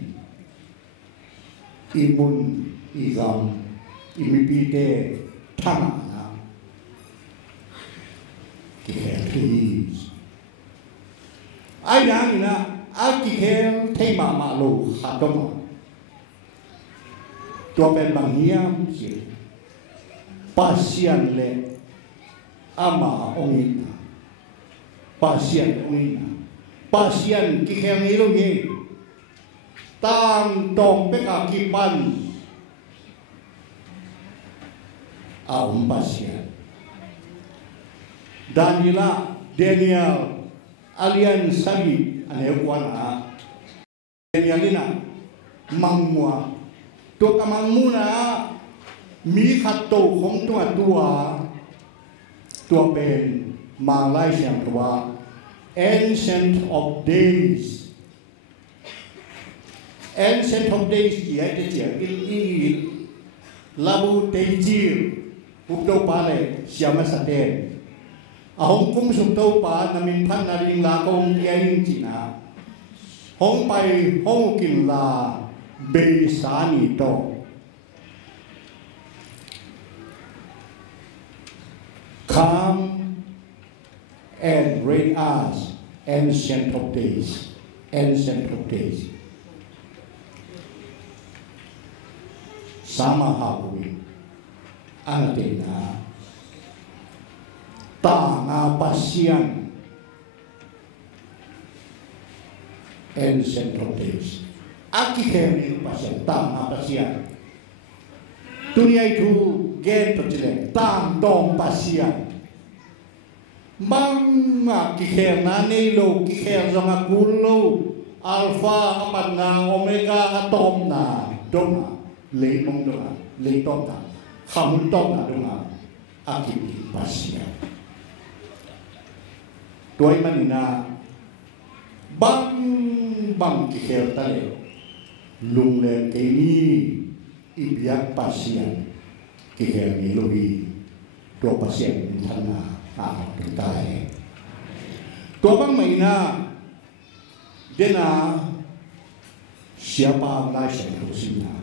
Imun igam imipite tana kikheris ayang na akikher tema malo hatoma tua pen bangiam si pasian le ama ongina pasian kikher ilo ye tang tong peka kipan pasien Daniel alian sagi anewana Danielina mangwa to kamangmuna mi khato khom tua pen Malaysia tua Ancient of Days Ancient of Days dia dia il labu tejir updo pale siama saten ahong kum sumto pa namin phan na ring la kong tiaing china hong pai hong kin la be sani to come and read us Ancient of Days sama hawi anatena tanga pasian Ancient of Days aki kemi pasian tanga pasian dunia itu gen terjelek tang dong pasian manga kikher nani lo kikher zanga kulo alpha amana omega atom na doma le mong doma le tom ta kamu tahu nggak dong akibat pasien. Tuai manina bang kikir tadi lung len ini ibiak pasien kikir ni lohi tua pasien tanah tertai. Tua bang manina dena siapa mulai seterusnya.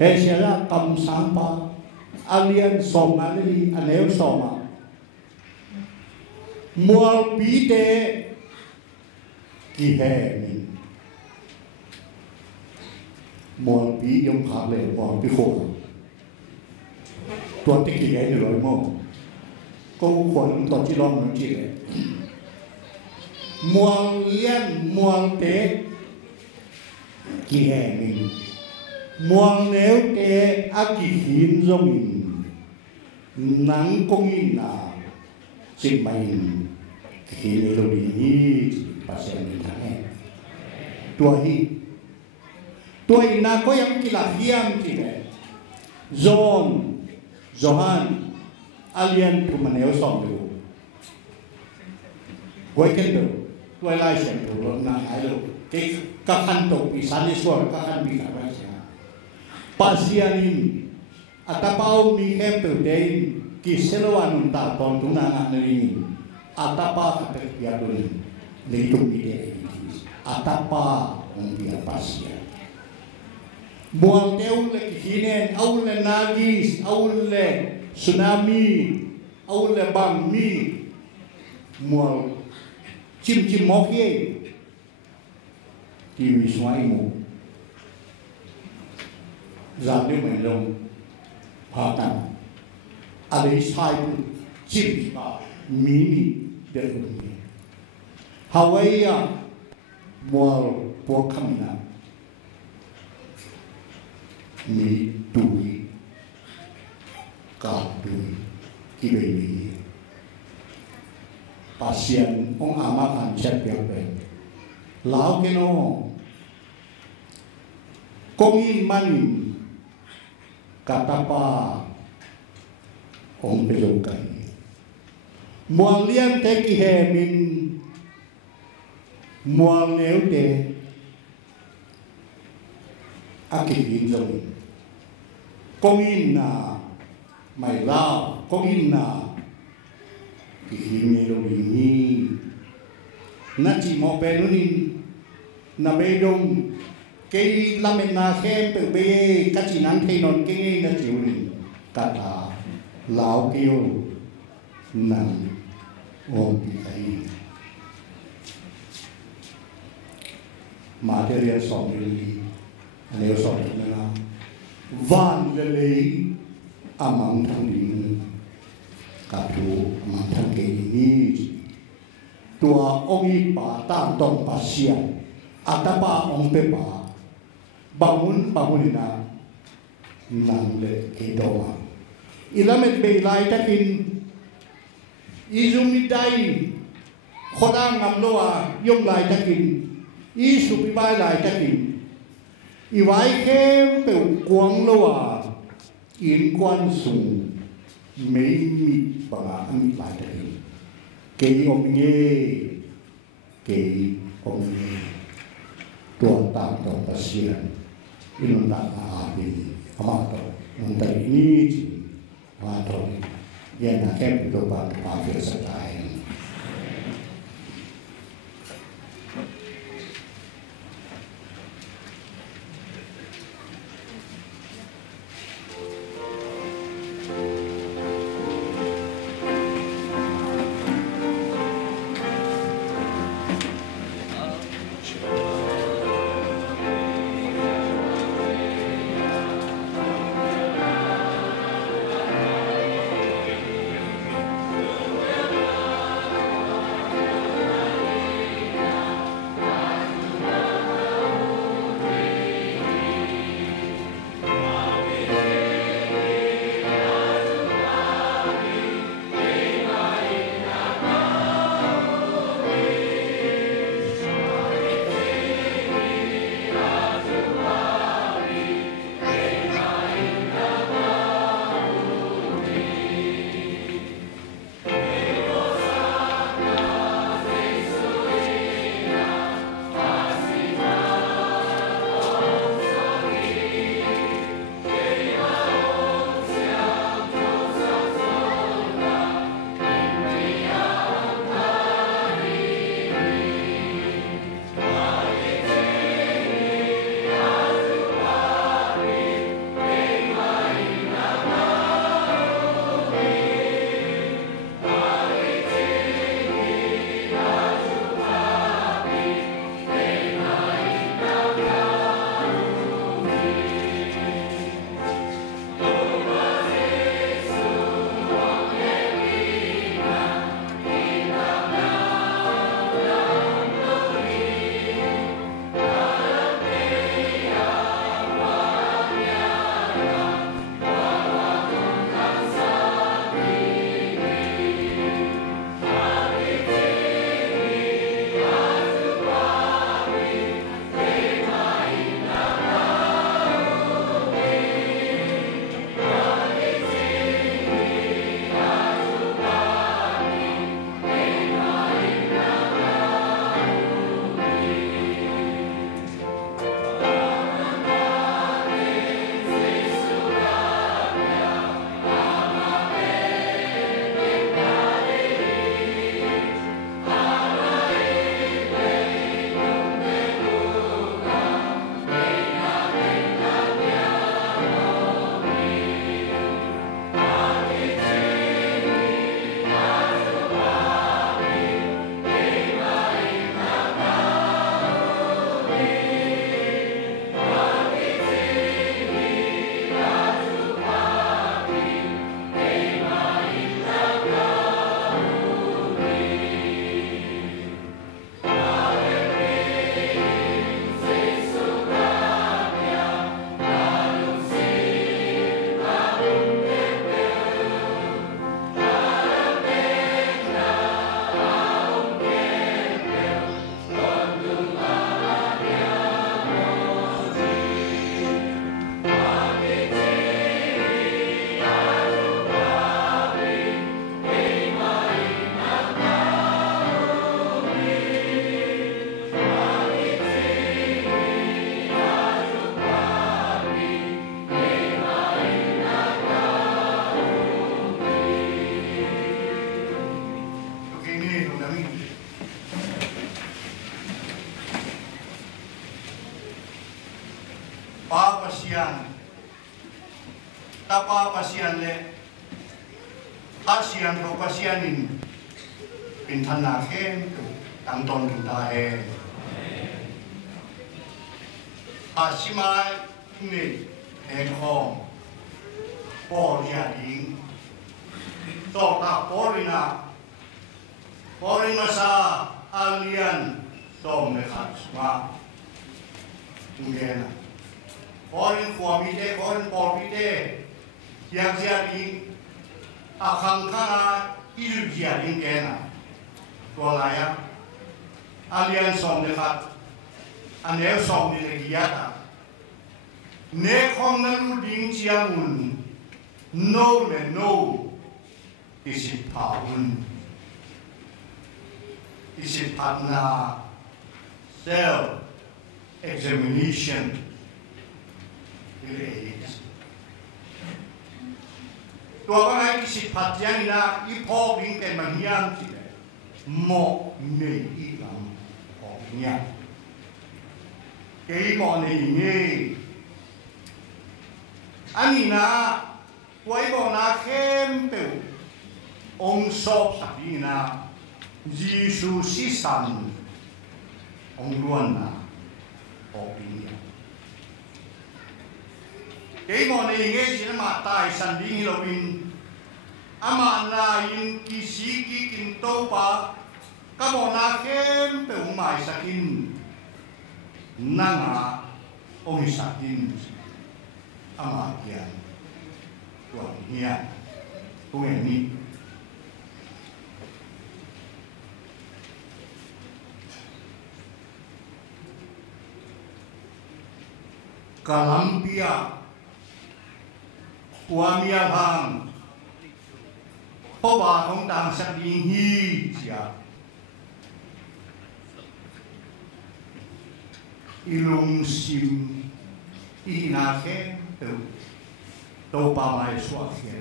Siapa kam sampah alien soma ni aneu soma. Mual bide kihen mual bi yung khale mual bi khổ tua tích kihen rồi mo câu quần tua chỉ long nó chỉ mual liên mual tế kihen mual nếu tế akihin giống nắng công in nào xin mày khi lâu đi pasien thang tuai na ko yang kilahiam kile Johan alien tu maneo som lu goi ken do tuai lai sen tu lo na ai lo ke ka khan to pi sani swar ka khan pi ka ba pasien ni atapau mi hem tu dei kiseloan ta ton tunangan ini atapa kepiadun litung ide atapa umpia pasien mual teu le kihinen au le nagis au le tsunami au le bang mi mual chim mokie ti wiswai mu za de mai long pa tan ada sai chim ba mini dari Hawaii mual puakamna ni tui kadui kibeli pasien ong amakan cek yang lau keno kongin manin kata pa ong belokan mual lian te kihe min mual neu te akihin zong kongin na mai lao kongin na kihin neu ini na chỉ mo penunin na bedong kei lamen na khem pe be ka chỉ nang thei non kei na chiu ni kata lao kêu nang ôm bị ấy material sống đi nếu sống được là van về lấy amang thằng đi cả thu amang thằng cái đi tua ông y bà tam tông bà xiên atapa ông pe bà bangun na nang le cái đó ilamet be lai takin izumidai khodang ngamloa yong lai takin isupibai lai takin iwai khem pe kwang loa in quan sung mấy mi banga ami lai takin ke om nge tuan tam to pasien inun ta abin amato ntai ni amato yang nak kem do ba pa fe satai pasian le asian ro pasianin in thana khem tang ton ta he asimai ni he khom por ya ding to ta porina sa alien dom me khat ma ngena porin formite porin porpite yang sia ding akhang khana ilu dia ding kena to la ya alien som me khat anel som ni le dia ta ne khom na lu ding chiang no le no is it paun is it partner self examinationตัวก็ให้สิพัดยังนะอีพ่อวิ่งเป็นมันยามสิหมอกในอีหลังของเนี่ยเกี่ยมในนี้อันนี้นะไว้บอกนะเข้มเปล่าองค์ศพสักทีนะยิสุสิสันองค์ล้วนนะออกเนี่ยเกี่ยมในนี้สินะมาตายสันดิ้งเราวินอามานายินกิสิกิกินโตปะก็บอกนะเข้มเปล่าหมายสักินนั่งองค์สักินอามาเกียนตัวเนี่ยตัวนี้กาลัมเบียกัวเมียพังพ่อบาของต่างสักดิงฮีเสียอีลุงซิมอีนาเข็มโตปาไม่สวดเสีย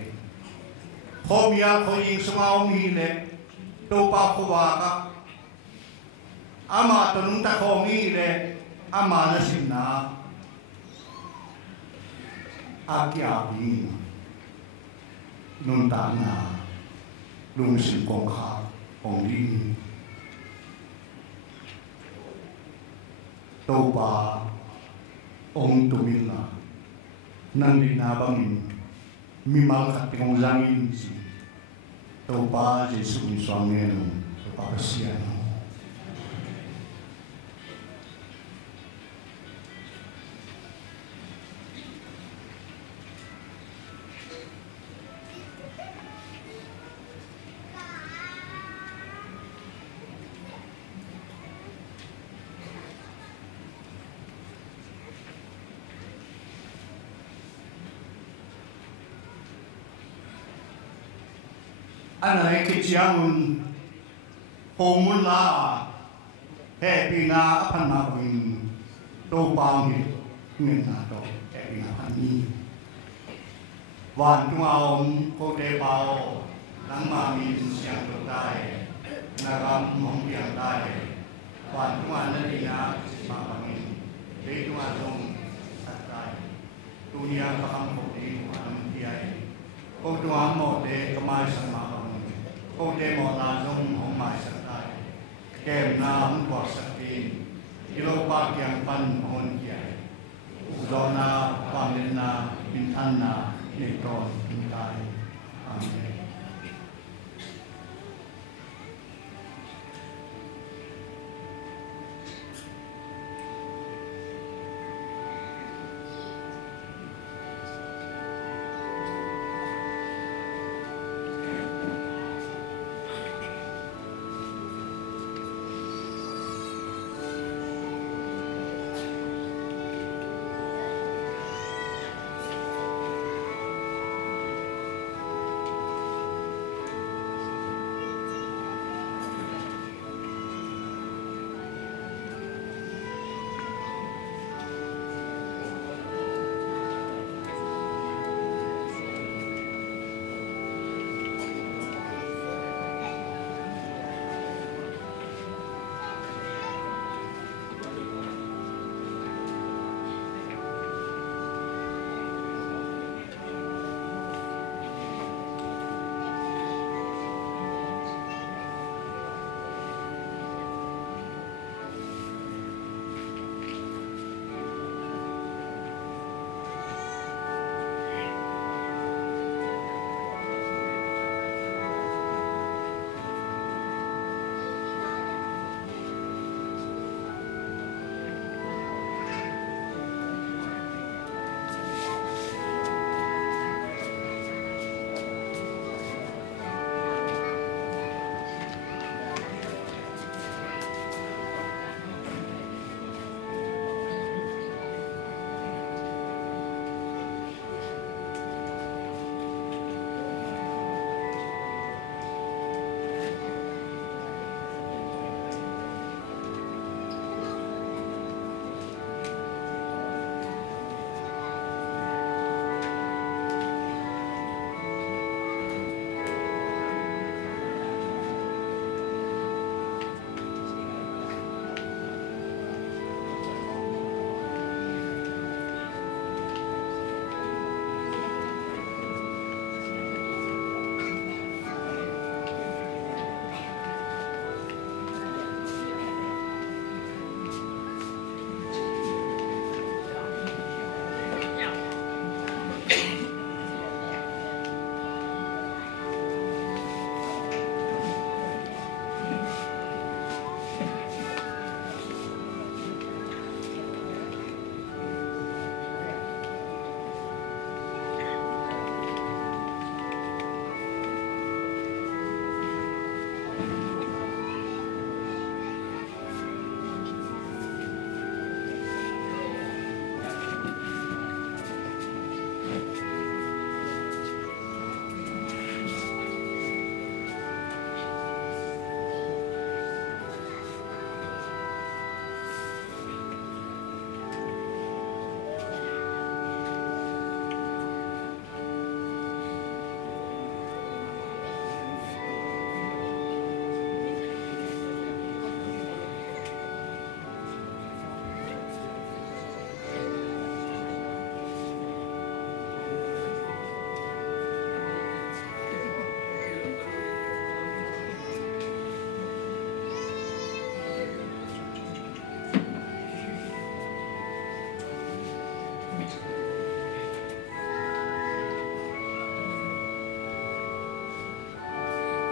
พ่อเมียเขายิงสมามีเลยโตปาพ่อบาก็อามาตนุนตะเขามีเลยอามาณสินะอาเกียบิงนุนตานาลุงสิงกงขาองลิงโตปาองตุมิลนานันดินาบังมิมาลขัดกงจางินสิโตปาเจสุนิสวามเนนุโตปาเสียนอันไหนคิดยังโฮมุลาแห่ปีนาพันนาบินโตปางหิเงินนาโตแห่ปีนาพันนี้วันทุ่งเอาโคเดบาหลังมามีเสียงตกได้นะครับมองเพียงได้วันทุ่งอันนั้นนี่นะมาบังอินเรื่องทุ่งอันลงสัตย์ได้ตุนียก็ทำของดีวันเดียโคทุ่งอันหมดเด็กก็มาสมัครโคเดมอลาลงของหมายสักได้แก้มน้ำกว่าสักทีกิโลปากยังปันหอนใหญ่รอนาความเล่นนาบินทันนาเนตรอนบินตายอาเมน พ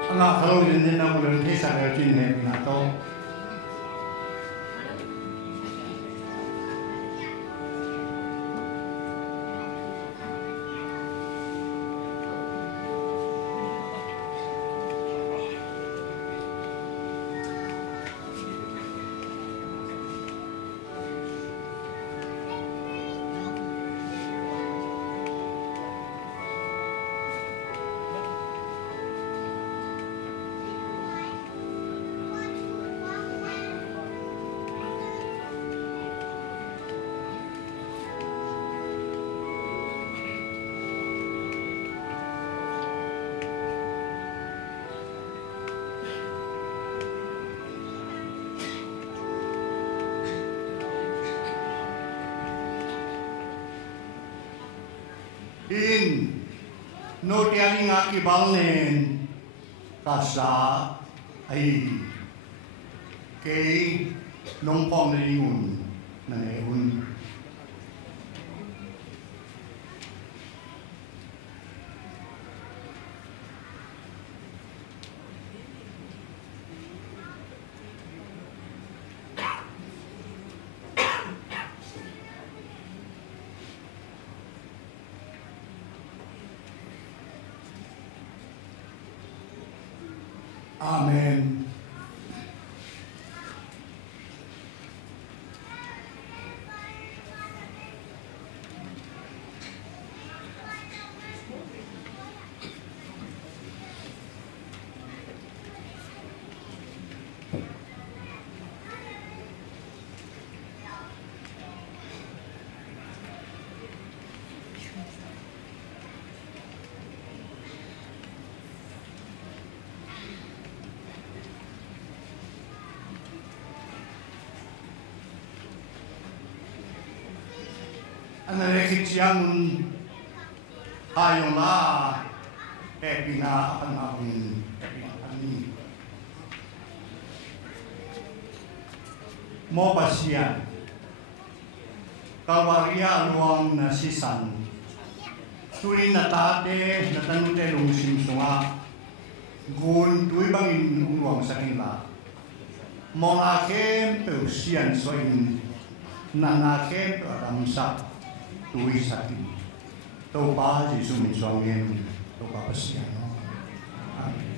Anak kalau ini nak boleh desa dari sini atau in no tiang ngaki balnen kasa ai ke nong pom ni un nane un Amen. Anak yang ayong la pina anapin ani mo pasian kalwaria luang nasisan turin na tate na tanute lungsim sunga gun tui bangin luang sa kanila mo akem peusian soin nanakem ramsak tuwi sakit, tau pa Yesus mensuangin, tau pa pasian. Amen.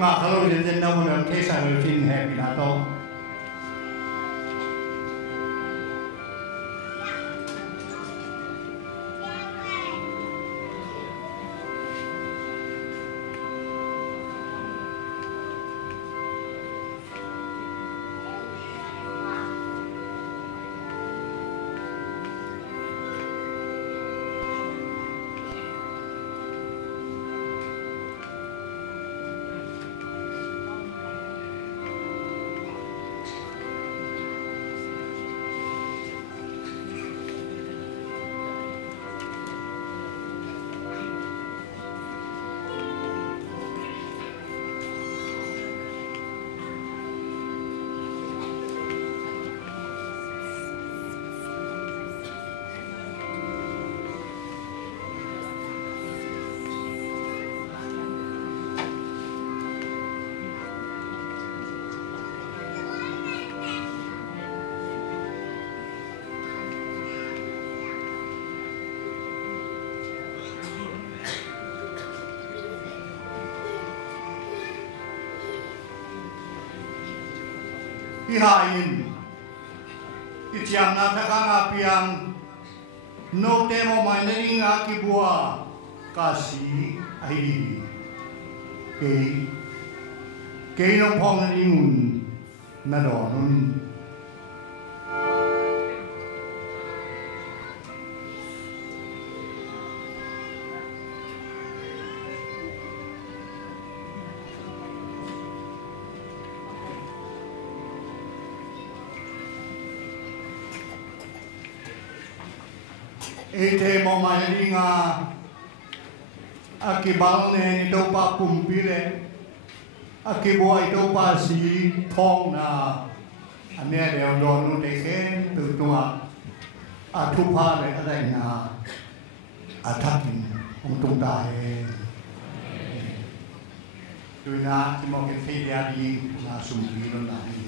ngà khá lâu dân dân nào mà làm thế sản rồi trình hẹp bị nà to Ihain itiam na thakanga piang no temo maininga kibua kasi ai ke no phong na ingun na do nun ete mo maininga akibal ne to pa pumpile akiboi to pa si thong na ane deo don nu te khen từ tua athupa le adai na athakin ông tung tai đôi na thì một cái phe dia đi là sum đi nó là đi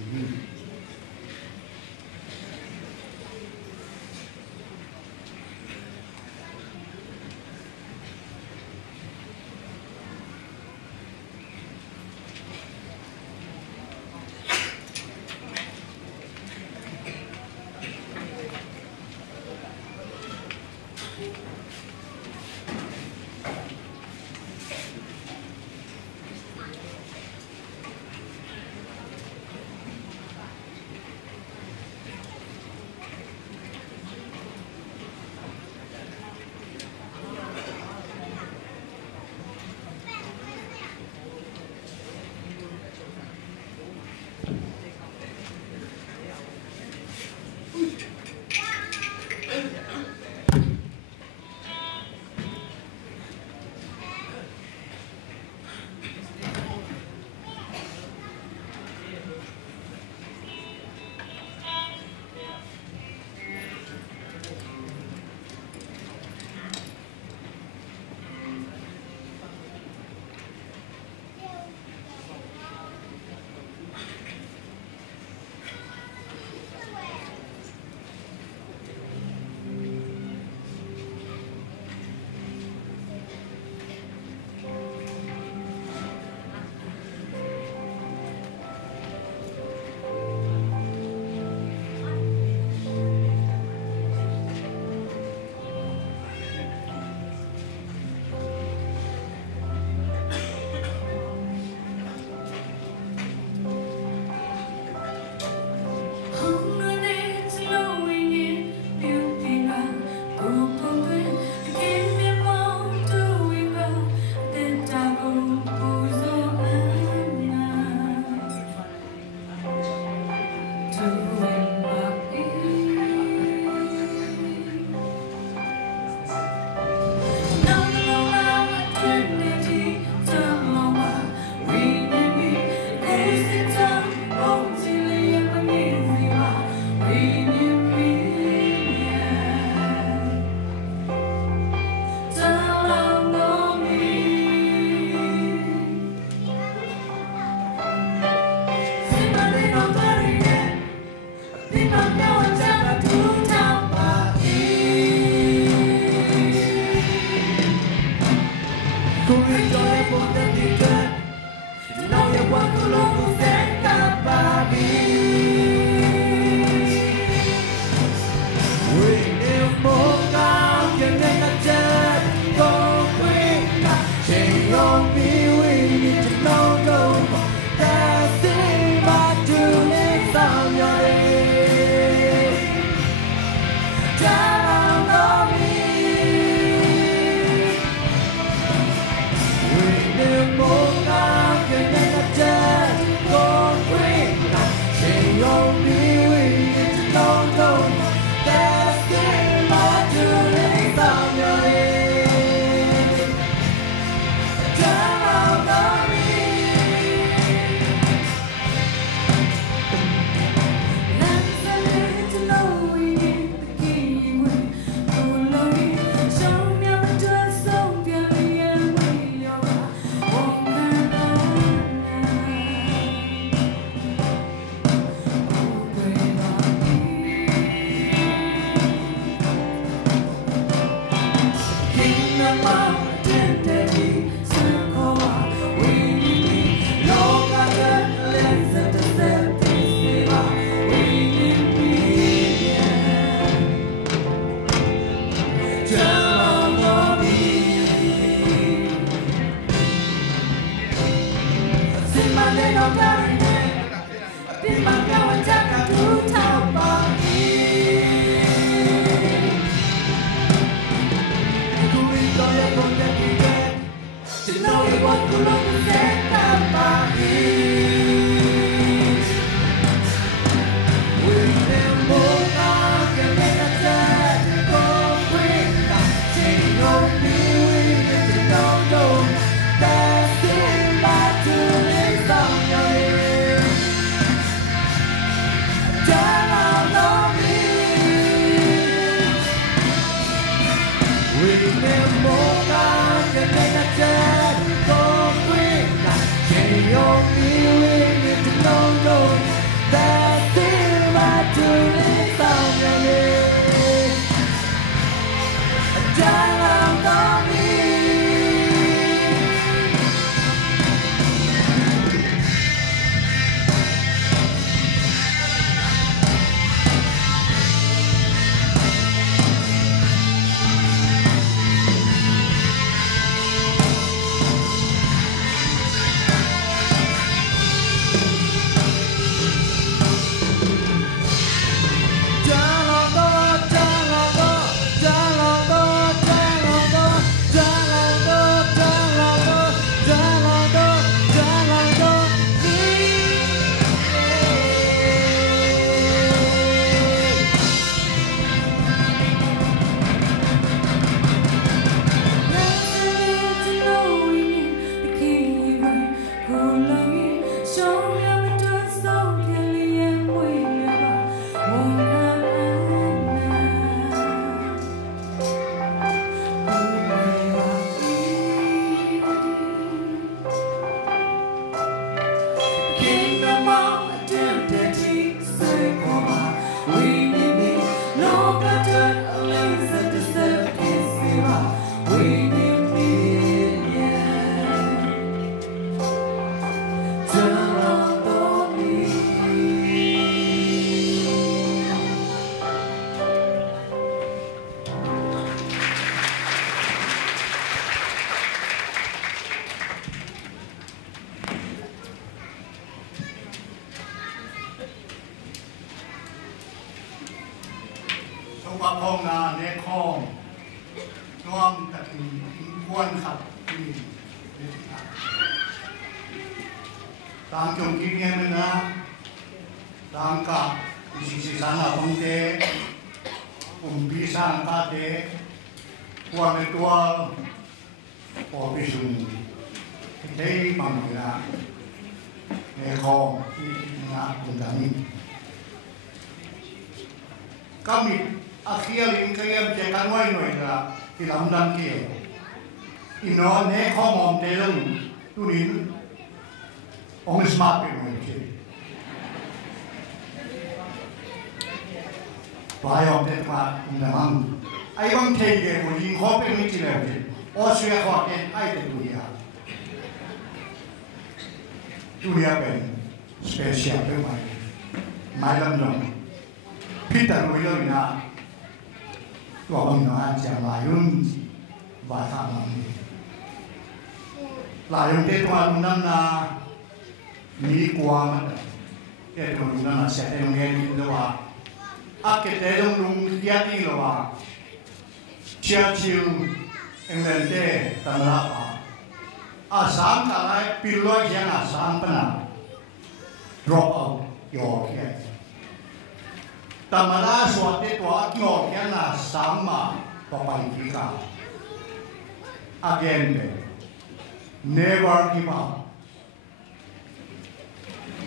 Never give up.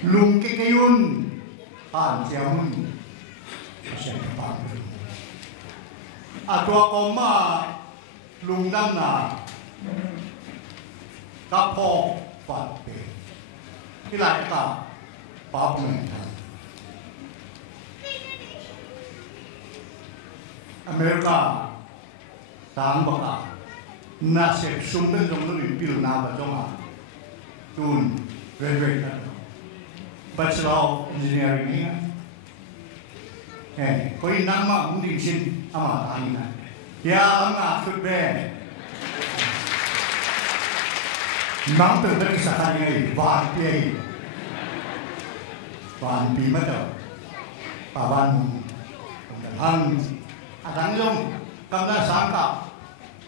Lung kikayun, anjamun, asyik kapal. Atwa koma lung damna, kapo patpe. Ilai ka papumentan. Amerika, sang baka, na se sum den jong lu pil na ba jong a tun graduate na Bachelor of Engineering ni koi nama mungkin sin ama tani na ya ama futbe nang tu dari sana ni van pi macam paban hang adang jong kamera sangka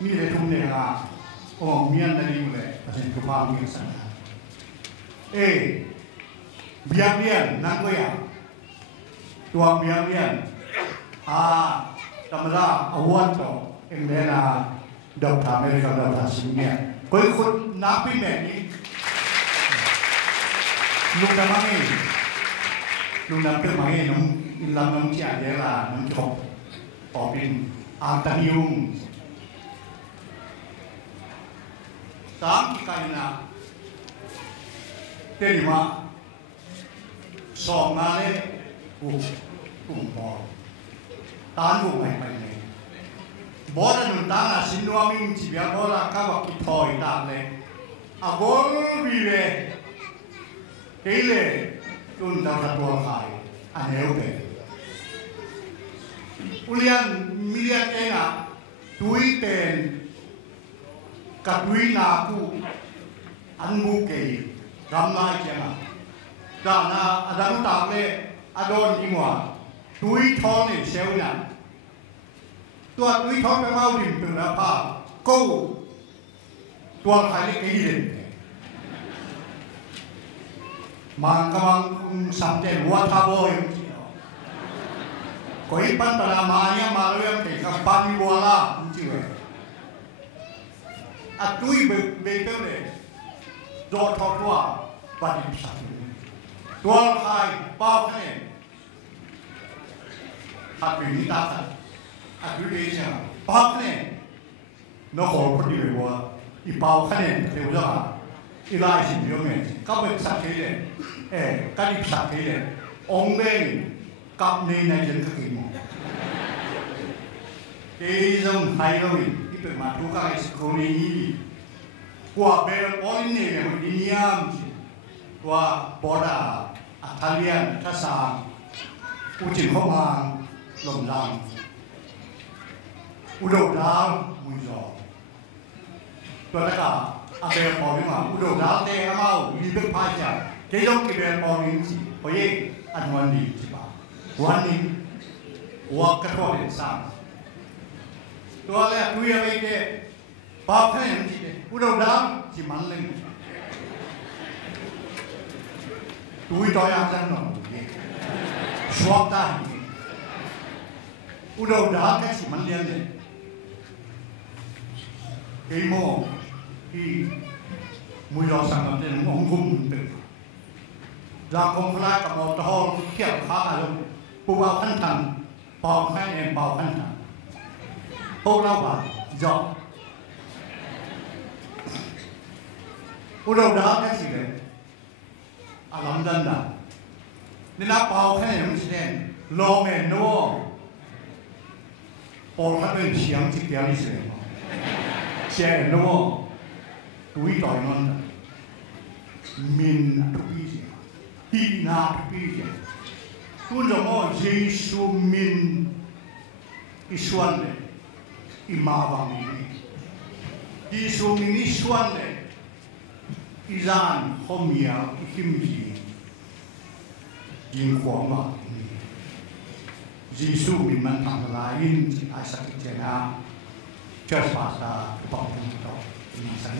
ni le tum ne ha oh mian dari mule pasal kupang ni sana biang nang ko ya tuang biang kamera awat to engdena doktor Amerika doktor sini koi khud napi me ni lung nam pe mangi num lam nam chia de la nam chok po bin antanium sam kai na te ma so ma le bo tan bu mai mai ne bo da nun ta na sin no mi chi bia bo la ka ba ki thoi ta le a bo bi le ke le tun ta ta bo khai a ne o pe ulian milian enga tui ten ka tui na ku an mu ke ram na chena da na adang ta le adon ingwa tui thon ni sel na tua tui thon pe mau dim tu na pa ko tua khai le ke yin mang ka mang sam te wa tha bo yu ko i pan ta la ma ya ma lo ya te ka pa mi bo la chi we a tui be te le do tho tua pa di sa tua khai pa khai hạt bị đi ta thật, hạt bị đi chăng, bao cái này, nó khổ có điều gì vậy? Bao cái này thì bây giờ, lại chỉ biết nghe, các bạn sát thế này, các đi sát thế này, ông bên cặp này dân thực hiện, cái dòng hay rồi, cái việc mà chúng ta sẽ cố này, qua bên ở đây này mình đi nhám, qua bỏ ra, Italian, Thái Sang, Uchi Hong Kong lồng lăng đầu đá mùi giò tôi đã cả bè bỏ đi mà đầu đá tê mau đi bước phai chả cái giống cái bè bỏ đi gì bởi vì anh hoàn đi chỉ bảo hoàn đi hoặc cái thôi để sang tôi là tôi ở đây cái bao cái này gì đấy đầu đá chỉ mắn lên tôi đòi ăn răng nó xóa ta đầu đá cái gì mình liên này cái mồ thì mùi gió sang làm thế nó không cùng từ ra công khai cả một trò kiểu khá là luôn bù bao khăn thằng bao khai em bao khăn thằng ô lao vào gió đầu đá cái gì đấy làm dân à nên là bao khai em sẽ lo mẹ nó Paul had been young to get his name. Share no tui toy non min to be he not be tu no mo Jesu min iswanne imawang ni Jesu min iswanne izan homia himji jin kwama Giêsu mình mang thằng lại in ai sắc cái chuyện à chơi phá ra bảo vệ đó mình sáng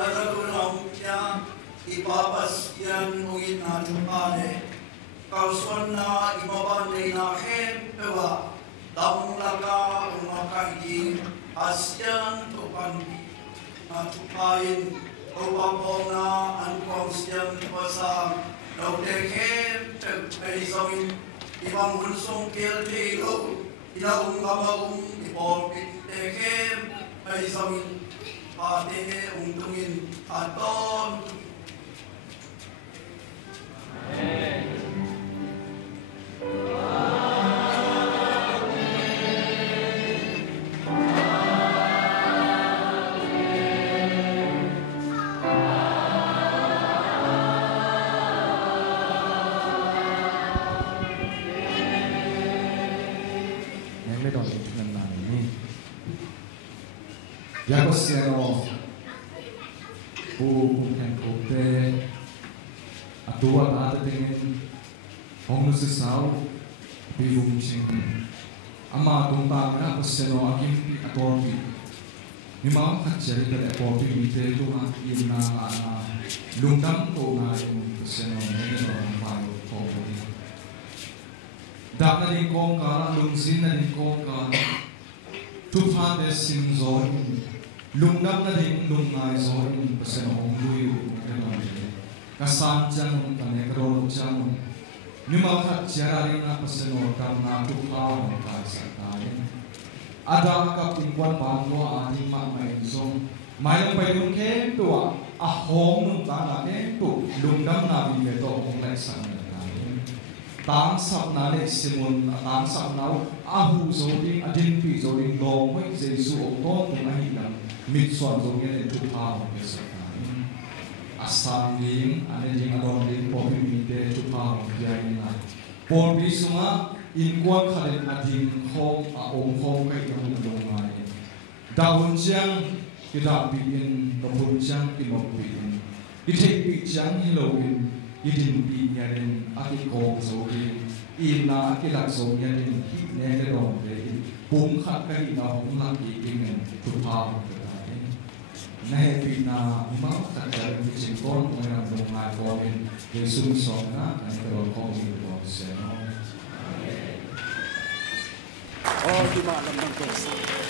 Naragunam ya ipapas yan ungin na chupane kausuan na imaban na khem pewa damung laka umakaiging asyan tupan na chupain upapong na anpong siyang pasang nautekhem pagpaisamin ibang hunsong kiltilo ilaung kamagong ipong pitekhem paisamin Ate untungin aton. Nelle donne nell'anni. Yago siano bu kan kote atua nada dengan hong sesau bivum ching ama tumpa na paseno akim atorbi nimam kacari pada atorbi mite tu na imna ana lungdam to na im paseno ne orang payo kopi dak na ni kong ka lungsin na ni kong ka tuhan desim zon lungdam na din lungai zon paseno hong luyu kasan jang kane karo jang nyuma khat jarari na paseno kam na tuhan ka satain ada ka pingwan bangwa ani ma mai zong mai pai lung ke to a hong nung ta na ke to lungdam na bi ke to hong lai sang tang sap na le simun tang sap na ahu zori adin pi zori long mai jesu o to tu ai na mit swan zong ye tu ha ke sa asam ling ane jing adon ling po mi de tu ha ya ni na por bi sunga in kwa khalen adin khom a om khom kai ka long mai daun chang ki da bi in no pun chang ki no bi in ki thei bi chang hi lo in idin bi nya den aki ko so bi in na aki lak so nya den hi ne le dong de bum khat ka hi na hong lak ki king tu ha nay pi na ma ta ka ni chin kon mo na dong mai ko in de sum so na ka ro ko mi ko se no oh di ma lam dang ko